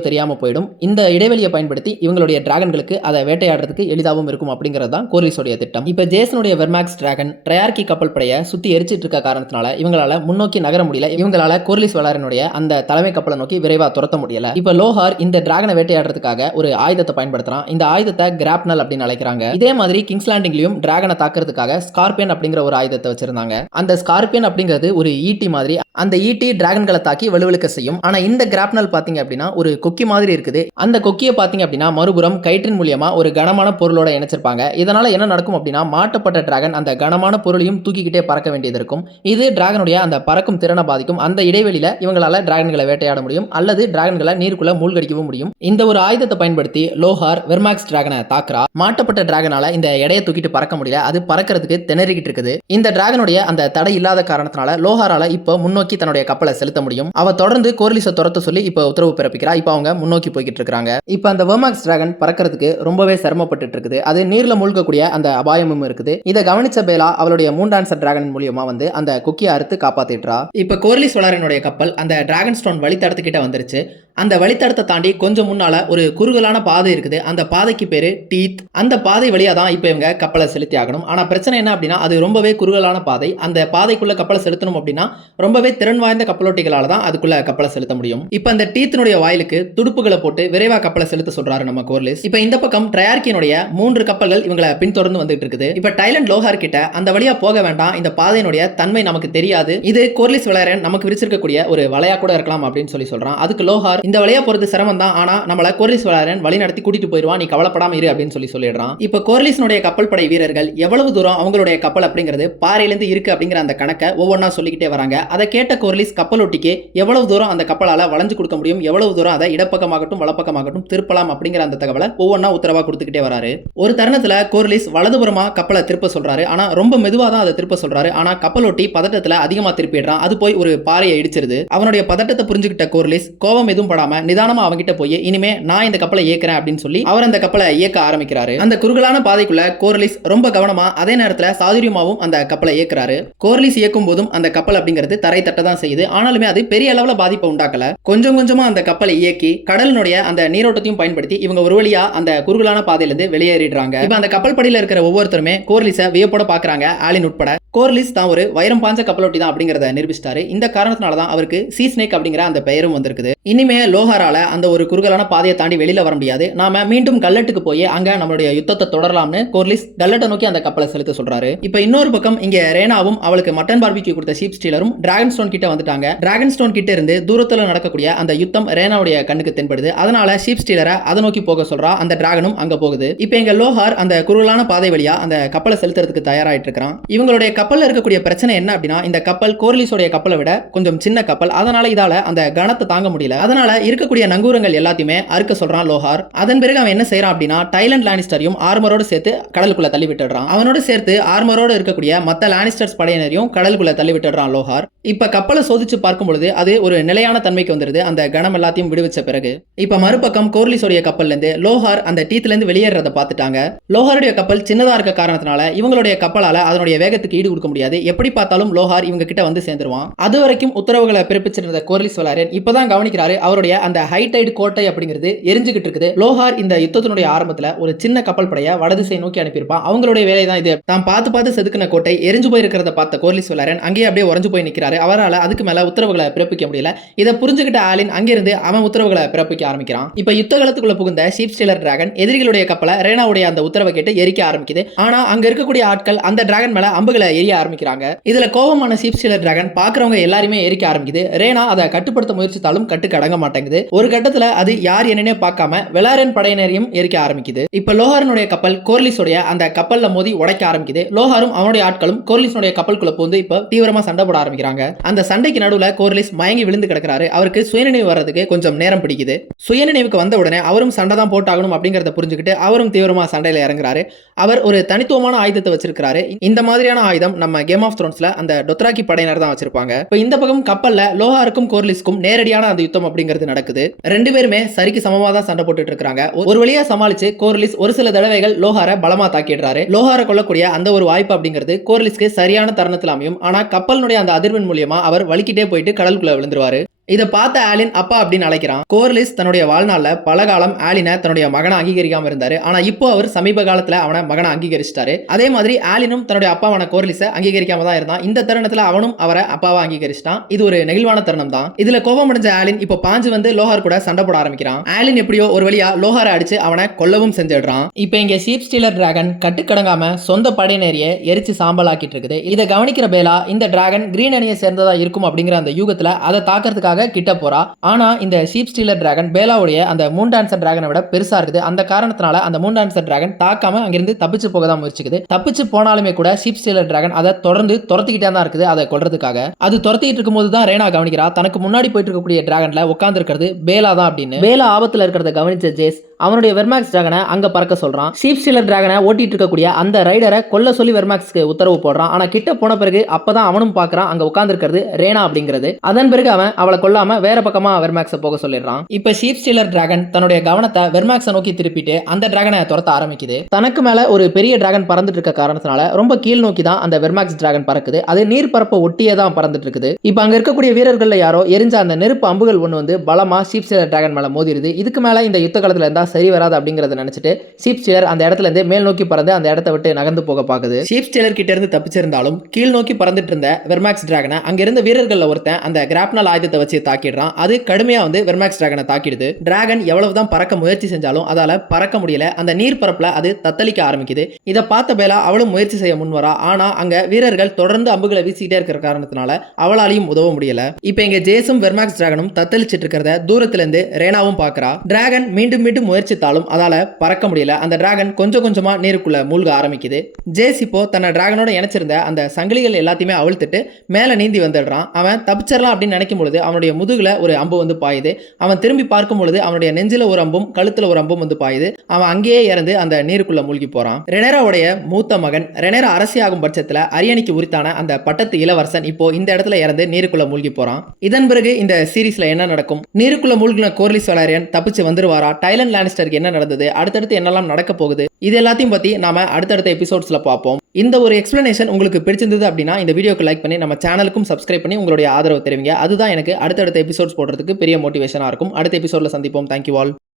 தெரியாம போயிடும். இந்த இடைவெளியை பயன்படுத்தி இவங்களுடைய டிராகன்களுக்கு அதை வேட்டையாடுறதுக்கு எளிதாகவும் இருக்கும் அப்படிங்கிறது தான் கோர்லிஸோடைய திட்டம். இப்ப ஜேசனுடைய வெர்மாக்ஸ் டிராகன் ட்ரையார்கி கப்பல் படையை சுத்தி எரிச்சிட்டு இருக்க காரணத்தினால இவங்களால முன்னோக்கி நகர முடியல. இவங்களால கோர்லிஸ் வளரனுடைய அந்த தலைமை கப்பலை நோக்கி விரைவா துரத்த முடியல. இப்ப லோஹார் இந்த டிராகனை வேட்டையாடுறதுக்காக ஒரு ஆயுதத்தை பயன்படுத்துறான். இந்த ஆயுதத்தை கிராப்னல் அப்படின்னு அழைக்கிறாங்க. இதே மாதிரி கிங்ஸ் லேண்டிங்லயும் டிராகனை தாக்குறதுக்காக ஸ்கார்பியன் அப்படிங்கிற ஒரு ஆயுதத்தை வச்சிருந்தாங்க. அந்த ஸ்கார்பியன் அப்படிங்கிறது ஒரு ஈட்டி மாதிரி. அந்த ஈட்டி டிராகன்களை தாக்கி வலுவிழுக்க செய்யும். ஆனா இந்த கிராப்னல் பாத்தீங்க அப்படின்னா ஒரு கொக்கி மாதிரி இருக்குது. அந்த கொக்கியை பாத்தீங்க அப்படின்னா மறுபுறம் கயிற்றின் மூலியமா ஒரு கனமான பொருளோட இணைச்சிருப்பாங்க. இதனால என்ன நடக்கும் அப்படின்னா மாட்டப்பட்ட டிராகன் அந்த கனமான பொருளையும் தூக்கிக்கிட்டே பறக்க வேண்டியது இருக்கும். இது டிராகனுடைய அந்த பறக்கும் திறனை பாதிக்கும். அந்த இடைவெளியில இவங்களால டிராகன்களை வேட்டையாட முடியும் அல்லது டிராகன்களை நீருக்குள்ள மூழ்கடிக்கவும் முடியும். இந்த ஒரு ஆயுதத்தை பயன்படுத்தி லோஹார் வெர்மாக்ஸ் டிராகனை தாக்குறா. மாட்டப்பட்ட டிராகனால இந்த எடையை தூக்கிட்டு பறக்க முடியல. அது பறக்கிறதுக்கு திணறிக்கிட்டு இருக்குது. இந்த டிராகனுடைய அந்த தடை இல்லாத காரணத்தினால லோஹாரால இப்போ முன்னோக்கி தன்னுடைய கப்பலை செலுத்த முடியும். அவ தொடர்ந்து கோர்லிஸை துரத்த சொல்லி இப்போ உத்தரவு பிறப்பிக்கிறா. இப்போ அவங்க முன்னோக்கி போய்கிட்டு இருக்காங்க. இப்போ அந்த வெர்மாக்ஸ் டிராகன் பறக்கிறதுக்கு ரொம்பவே சிரமப்பட்டு இருக்குது. அது நீர்ல மூழ்கக்கூடிய அந்த அபாயமும் இருக்குது. இதை கவனிச்ச பேலா அவளுடைய மூன் டான்சர் டிராகன் மூலியமா வந்து அந்த கொக்கியை அறுத்து காப்பாத்திட்டா. இப்போ கோர்லிஸ் வளரனுடைய கப்பல் அந்த டிராகன் ஸ்டோன் வழித்தடத்துக்கிட்ட வந்துருச்சு. அந்த வழித்தடத்தை தாண்டி கொஞ்சம் முன்னால ஒரு குறுகலான பாதை இருக்குது. அந்த பாதைக்கு பேரு டீத். அந்த பாதை வழியா தான் இப்போ இவங்க கப்பலை செலுத்தி ஆகணும். ஆனா பிரச்சனை என்ன அப்படின்னா அது ரொம்பவே குறுகலான பாதை. அந்த பாதைக்குள்ள கப்பலை செலுத்தணும் அப்படின்னா ரொம்பவே திறன் வாய்ந்த கப்பலோட்டிகளால தான் அதுக்குள்ள கப்பலை செலுத்த முடியும். இப்போ அந்த டீத்தினுடைய வாயிலுக்கு துடுப்புகளை போட்டு விரைவா கப்பலை செலுத்த சொல்றாரு நம்ம கோர்லிஸ். இப்போ இந்த பக்கம் ட்ரையார்கினுடைய 3 கப்பல்கள் இவங்களை பின்தொடர்ந்து வந்துட்டு இருக்குது. இப்போ டைலண்ட் லோஹார் கிட்ட அந்த வழியா போக வேண்டாம், இந்த பாதையினுடைய தன்மை நமக்கு தெரியாது, இது கோர்லிஸ் வளரன் நமக்கு விரிச்சிருக்கக்கூடிய ஒரு வலையா கூட இருக்கலாம் அப்படின்னு சொல்லி சொல்றான். அதுக்கு லோஹார் இந்த வழியா போறது சிரமம் தான், ஆனா நம்மள கோர்லிஸ் வளரன் வழி நடத்தி கூட்டிட்டு போயிடுவான், நீ கவலைப்படாம இரு அப்படின்னு சொல்லிடுறான். இப்போ கோர்லிஸ்னுடைய கப்பல் படை வீரர்கள் எவ்வளவு தூரம் அவங்களுடைய கப்பல் அப்படிங்கிறது பாறையிலிருந்து இருக்கு அப்படிங்கிற அந்த கணக்கை ஒவ்வொன்றா சொல்லிக்கிட்டே வராங்க. அதை கேட்ட கோர்லிஸ் கப்பலொட்டிக்கு எவ்வளவு தூரம் அந்த கப்பலால வளைஞ்சு கொடுக்க முடியும், எவ்வளவு தூரம் அதை இடப்பக்கமாகட்டும் வலப்பக்கமாகட்டும் திருப்பலாம் அப்படிங்கிற அந்த தகவலை ஒவ்வொன்றா உத்தரவா கொடுத்துக்கிட்டே வராரு. ஒரு தருணத்துல கோர்லிஸ் வலதுபுறமா கப்பலை திருப்ப சொல்றாரு. ஆனா ரொம்ப மெதுவா தான் அதை திருப்ப சொல்றாரு. ஆனா கப்பலொட்டி பதட்டத்துல அதிகமா திருப்பிடுறான். அது போய் ஒரு பாறையை இடிச்சிருது. அவனுடைய பதட்டத்தை புரிஞ்சுக்கிட்ட கோர்லிஸ் கோபம் எதுவும் படாம நிதானமா அவங்கிட்ட போய் இனிமே நான் இந்த கப்பலை இயக்குறேன் அப்படின்னு சொல்லி அவர் அந்த கப்பலை இயக்க ஆரம்பிக்கிறாரு. அந்த குறுகலான பாதைக்குள்ள கோர்லிஸ் ரொம்ப கவனமா அதே நேரத்துல சாதுரியமாவும் அந்த கப்பலை இயக்குறாரு. கோர்லிஸ் இயக்கும் போதும் அந்த கப்பல் அப்படிங்கிறது தரை தட்ட தான் செய்யுது. ஆனாலுமே அது பெரிய அளவுல பாதிப்பை உண்டாக்கல. கொஞ்சம் கொஞ்சமா அந்த கப்பலை இயக்கி கடலினுடைய அந்த நீரோட்டத்தையும் பயன்படுத்தி இவங்க ஒரு வழியா அந்த குறுகலான பாதையிலிருந்து வெளியேறிடுறாங்க. இப்ப அந்த கப்பல் படியில இருக்கிற ஒவ்வொருத்தருமே கோர்லிஸை வியப்போட பாக்குறாங்க, ஆலின் உட்பட. கோர்லிஸ் தான் ஒரு வைரம் பாஞ்ச கப்பலோட்டி தான் அப்படிங்கறத நிரூபிச்சிட்டாரு. இந்த காரணத்தினால தான் அவருக்கு சீ ஸ்னேக் அப்படிங்கிற அந்த பெயரும் வந்திருக்குது. இனிமே லோஹாரால அந்த ஒரு குறுகலான பாதையை தாண்டி வெளியில வர முடியாது. நாம மீண்டும் கல்லட்டுக்கு போய் அங்க நம்மளுடைய யுத்தத்தை தொடரலாம்னு கோர்லிஸ் கல்லட்டை நோக்கி அந்த கப்பலை செலுத்த சொல்றாரு. இப்ப இன்னொரு பக்கம் இங்க ரேனாவும் அவளுக்கு மட்டன் பார்பிக்யூ கொடுத்த ஷீப் ஸ்டீலரும் டிராகன் ஸ்டோன் கிட்ட வந்துட்டாங்க. டிராகன் ஸ்டோன் கிட்ட இருந்து தூரத்துல நடக்கக்கூடிய அந்த யுத்தம் ரேனாவுடைய கண்ணுக்கு தென்படுது. அதனால ஷீப் ஸ்டீலரை அதை நோக்கி போக சொல்றா. அந்த டிராகனும் அங்க போகுது. இப்ப எங்க லோஹார் அந்த குறுகலான பாதை வழியா அந்த கப்பலை செலுத்துறதுக்கு தயாராயிட்டு இருக்கான். இவங்களுடைய கப்பல்ல இருக்கக்கூடிய பிரச்சனை என்ன அப்படின்னா இந்த கப்பல் கோர்லிஸோடைய கப்பலை விட கொஞ்சம் சின்ன கப்பல். அதனால இதால அந்த கனத்தை தாங்க முடியல. அதனால இருக்கக்கூடிய நங்கூரங்கள் எல்லாத்தையுமே அறுக்க சொல்றான் லோஹார். அதன் பிறகு அவன் என்ன செய்யறான் அப்படின்னா டைலண்ட் லானிஸ்டரையும் ஆர்மரோடு சேர்த்து கடலுக்குள்ள தள்ளி விட்டுறான். அவனோட சேர்த்து ஆர்மரோடு இருக்கக்கூடிய மத்த லானிஸ்டர்ஸ் படையினரையும் கடலுக்குள்ள தள்ளி விட்டுறான் லோஹார். இப்ப கப்பலை சோதிச்சு பார்க்கும் பொழுது அது ஒரு நிலையான தன்மைக்கு வந்துருது. அந்த கனம் எல்லாத்தையும் விடுவிச்ச பிறகு இப்ப மறுபக்கம் கோர்லிஸோடைய கப்பல்ல இருந்து லோஹார் அந்த டீத்துல இருந்து வெளியேறத பார்த்துட்டாங்க. லோஹாருடைய கப்பல் சின்னதா இருக்க காரணத்தினால இவங்களுடைய கப்பலால அதனுடைய வேகத்துக்கு ஈடு எழுதி கொடுக்க முடியாது. எப்படி பார்த்தாலும் லோஹார் இவங்க கிட்ட வந்து சேர்ந்துருவான். அது வரைக்கும் உத்தரவுகளை பிறப்பிச்சிருந்த கோர்லிஸ் வெலாரியன் இப்பதான் கவனிக்கிறாரு அவருடைய அந்த ஹைடைட் கோட்டை அப்படிங்கிறது எரிஞ்சுக்கிட்டு இருக்குது. லோஹார் இந்த யுத்தத்தினுடைய ஆரம்பத்துல ஒரு சின்ன கப்பல் படைய வடதிசை நோக்கி அனுப்பியிருப்பான். அவங்களுடைய வேலை தான் இது. தான் பார்த்து செதுக்கின கோட்டை எரிஞ்சு போயிருக்கிறத பார்த்த கோர்லிஸ் வெலாரியன் அங்கேயே அப்படியே உறைஞ்சு போய் நிற்கிறாரு. அவரால் அதுக்கு மேல உத்தரவுகளை பிறப்பிக்க முடியல. இதை புரிஞ்சுக்கிட்ட ஆலின் அங்கிருந்து அவன் உத்தரவுகளை பிறப்பிக்க ஆரம்பிக்கிறான். இப்ப யுத்த காலத்துக்குள்ள புகுந்த ஷீப் ஸ்டீலர் டிராகன் எதிரிகளுடைய கப்பலை ரேனாவுடைய அந்த உத்தரவை கேட்டு எரிக்க ஆரம்பிக்குது. ஆனா அங்க இருக்கக்கூடிய ஆட்கள் அந்த டிராகன் மேல அம்புகளை எரிய ஆரம்பிக்கிறாங்க. இதுல கோபமான ஷீப் ஸ்டீலர் டிராகன் பாக்குறவங்க எல்லாருமே எரிக்க ஆரம்பிக்குது. ரேனா அதை கட்டுப்படுத்த முயற்சித்தாலும் கட்டுக்கு அடங்க மாட்டேங்குது. ஒரு கட்டத்துல அது யார் என்னன்னே பார்க்காம வெலாரியன் படையினரையும் எரிக்க ஆரம்பிக்குது. இப்ப லோஹாரனுடைய கப்பல் கோர்லிஸோடைய அந்த கப்பல்ல மோதி உடைக்க ஆரம்பிக்குது. லோஹாரும் அவனுடைய ஆட்களும் கோர்லிஸோடைய கப்பலுக்குள்ள போந்து இப்ப தீவிரமா சண்டை போட ஆரம்பிக்கிறாங்க. அந்த சண்டைக்கு நடுவுல கோர்லிஸ் மயங்கி விழுந்து கிடக்கிறாரு. அவருக்கு சுயநினைவு வர்றதுக்கு கொஞ்சம் நேரம் பிடிக்குது. சுயநினைவுக்கு வந்த உடனே அவரும் சண்டை தான் போட்டாகணும் அப்படிங்கறத புரிஞ்சுக்கிட்டு அவரும் தீவிரமா சண்டையில இறங்குறாரு. அவர் ஒரு தனித்துவமான ஆயுதத்தை வச்சிருக்காரு. இந்த மாதிரியான ஆயுதம் நம்ம கேம் ஆஃப் த்ரோன்ஸ்ல அந்த டொத்ராக்கி படையினர் தான் வச்சிருப்பாங்க. இப்போ இந்த பக்கம் கப்பல்ல லோஹாருக்கும் கோர்லிஸ்க்கும் நேரடியான அந்த யுத்தம் அப்படிங்கிறது நடக்குது. ரெண்டு பேருமே சரிக்கு சமமா தான் சண்டை போட்டுட்டு இருக்காங்க. ஒரு வழியா சமாளிச்சு கோர்லிஸ் ஒரு சில தடவைகள் லோஹாரை பலமா தாக்கிடுறாரு. லோஹாரை கொல்லக்கூடிய அந்த ஒரு வாய்ப்பு அப்படிங்கிறது கோர்லிஸ்க்கு சரியான தருணத்தில் அமையும். ஆனா கப்பலினுடைய அந்த அதிர்வெண் மூலியமா அவர் வலிக்கிட்டே போயிட்டு கடலுக்குள்ள விழுந்துருவாரு. இதை பார்த்த ஆலின் அப்பா அப்படின்னு அழைக்கிறான். கோர்லிஸ் தன்னுடைய வாழ்நாள்ல பல காலம் ஆலினை தன்னுடைய மகனை அங்கீகரிக்காம இருந்தாரு. ஆனா இப்போ அவர் சமீப காலத்துல அவனை மகனை அங்கீகரிச்சிட்டாரு. அதே மாதிரி ஆலினும் தன்னுடைய அப்பாவான கோர்லிஸை அங்கீகரிக்காம தான் இருந்தான். இந்த தருணத்துல அவனும் அவரை அப்பாவா அங்கீகரிச்சிட்டான். இது ஒரு நெகிழ்வான தருணம் தான். இதுல கோபம் அடைஞ்ச ஆலின் இப்போ பாஞ்சு வந்து லோஹார் கூட சண்டை போட ஆரம்பிக்கிறான். ஆலின் எப்படியோ ஒரு வழியா லோஹாரை அடிச்சு அவனை கொல்லவும் செஞ்சிடுறான். இப்போ இங்க ஷீப் ஸ்டீலர் டிராகன் கட்டுக்கடங்காம சொந்த படையினரையே எரிச்சு சாம்பல் ஆக்கிட்டு இருக்குது. இதை கவனிக்கிற பேலா இந்த டிராகன் கிரீன் அணியை சேர்ந்ததா இருக்கும் அப்படிங்கிற அந்த யூகத்துல அதை தாக்கிறதுக்காக கிட்ட போறா. ஆனா இந்த ஷீப் ஸ்டீலர் டிராகன் பேலாவுடைய அந்த மூன் டான்சர் டிராகனை விட பெருசா இருக்குது. அந்த காரணத்தினால அந்த மூன் டான்சர் டிராகன் தாக்காம அங்கிருந்து தப்பிச்சு போக தான் முயற்சிக்குது. தப்பிச்சு போனாலுமே கூட ஷீப் ஸ்டீலர் டிராகன் அதை தொடர்ந்து துரத்திக்கிட்டே தான் இருக்குது. அதை கொல்றதுக்காக அது துரத்திட்டு இருக்கும்போது தான் ரேனா கவனிக்கிறா தனக்கு முன்னாடி போயிட்டு இருக்கக்கூடிய டிராகன்ல உட்கார்ந்து இருக்கிறது பேலா தான் அப்படின்னு. பேலா ஆபத்துல இருக்கிறத கவனிச்ச ஜேஸ் அவனுடைய வெர்மாக்ஸ் டிராகனை அங்க பறக்க சொல்றான். ஷீப் ஸ்டீலர் டிராகனை ஓட்டிட்டு இருக்கக்கூடிய அந்த ரைடரை கொல்ல சொல்லி வெர்மாக்ஸ்க்கு உத்தரவு போடுறான். ஆனா கிட்ட போன பிறகு அப்பதான் அவனும் பாக்குறான் அங்க உட்கார்ந்து இருக்கிறது ரேனா அப்படிங்கிறது. அதன் பிறகு அவன் அவளை கொல்லாம வேற பக்கமா வெர்மாக்ஸை போக சொல்லிடுறான். இப்ப ஷீப் ஸ்டீலர் டிராகன் தன்னுடைய கவனத்தை வெர்மாக்ஸை நோக்கி திருப்பிட்டு அந்த டிராகனை துரத்த ஆரம்பிக்குது. தனக்கு மேல ஒரு பெரிய டிராகன் பறந்துட்டு இருக்க காரணத்தினால ரொம்ப கீழ் நோக்கி தான் அந்த வெர்மாக்ஸ் டிராகன் பறக்குது. அது நீர் பரப்ப ஒட்டியே தான் பறந்துட்டு இருக்குது. இப்ப அங்க இருக்கக்கூடிய வீரர்கள்ல யாரோ எரிஞ்ச அந்த நெருப்பு அம்புகள் ஒண்ணு வந்து பலமா ஷீப் ஸ்டீலர் டிராகன் மேல மோதிருது. இதுக்கு மேல இந்த யுத்த காலத்துல இருந்தா சரி வராது அப்படிங்கறத நினைச்சிட்டு ஷீப் ஸ்டீலர் அந்த இடத்துல இருந்து மேல் நோக்கி பறந்து அந்த இடத்தை விட்டு நகர்ந்து போக பாக்குது. ஷீப் ஸ்டீலர் கிட்ட இருந்து தப்பிச்சிருந்தாலும் கீழ் நோக்கி பறந்துட்டு இருந்த வெர்மாக்ஸ் டிராகனை அங்க இருந்த வீரர்கள்ல ஒருத்தன் அந்த கிராப்னல் ஆயுதத்தை வச்சு தாக்கிடுறான். அது கடுமையா வந்து வெர்மாக்ஸ் டிராகனை தாக்கிடுது. டிராகன் எவ்வளவுதான் பறக்க முயற்சி செஞ்சாலும் அதால பறக்க முடியல. அந்த நீர் பரப்புல அது தத்தளிக்க ஆரம்பிக்குது. இதை பார்த்த பேலா அவளும் முயற்சி செய்ய முன்வரா. ஆனா அங்க வீரர்கள் தொடர்ந்து அம்புகளை வீசிட்டே இருக்கிற காரணத்தினால அவளாலையும் உதவ முடியல. இப்ப இங்க ஜேசும் வெர்மாக்ஸ் டிராகனும் தத்தளிச்சிட்டு இருக்கிறத தூரத்துல இருந்து ரேனாவும் பாக்குறா. டிராகன் மீண்டும் முயற்சித்தாலும் அதால பறக்க முடியல. அந்த டிராகன் கொஞ்சம் கொஞ்சமா நீருக்குள்ள மூழ்க ஆரம்பிக்குது. ஜேஸ் இப்போ தன்னை டிராகனோட இணைச்சிருந்த அந்த சங்கிலிகள் எல்லாத்தையுமே அவிழ்த்துட்டு மேல நீந்தி வந்துடுறான். அவன் தப்பிச்சிடலாம் அப்படின்னு நினைக்கும் பொழுது அவனுடைய முதுகுல ஒரு அம்பு வந்து பாயுது. அவன் திரும்பி பார்க்கும் பொழுது அவனுடைய நெஞ்சில ஒரு அம்பும் கழுத்துல ஒரு அம்பும் வந்து பாயுது. அவன் அங்கேயே இறந்து அந்த நீருக்குள்ள மூழ்கி போறான். ரெனேராவுடைய மூத்த மகன் ரெனேரா அரசியாகும் பட்சத்துல அரியணைக்கு உரித்தான அந்த பட்டத்து இளவரசன் இப்போ இந்த இடத்துல இறந்து நீருக்குள்ள மூழ்கி போறான். இதன் பிறகு இந்த சீரீஸ்ல என்ன நடக்கும்? நீருக்குள்ள மூழ்கின கோர்லிஸ் வெலாரியன் தப்பிச்சு வந்துருவாரா? டைலன் லானிஸ்டருக்கு என்ன நடந்தது? அடுத்தடுத்து என்னெல்லாம் நடக்க போகுது? இது எல்லாத்தையும் பத்தி நாம அடுத்தடுத்த எபிசோட்ஸ்ல பார்ப்போம். இந்த ஒரு எக்ஸ்பிளனேஷன் உங்களுக்கு பிடிச்சிருந்தது அப்படின்னா இந்த வீடியோக்கு லைக் பண்ணி நம்ம சேனலுக்கும் சப்ஸ்கிரைப் பண்ணி உங்களுடைய ஆதரவு தெரிவிங்க. அதுதான் எனக்கு அடுத்தடுத்த எபிசோட்ஸ் போடுறதுக்கு பெரிய மோட்டிவேஷனா இருக்கும். அடுத்த எபிசோட்ல சந்திப்போம். Thank you all.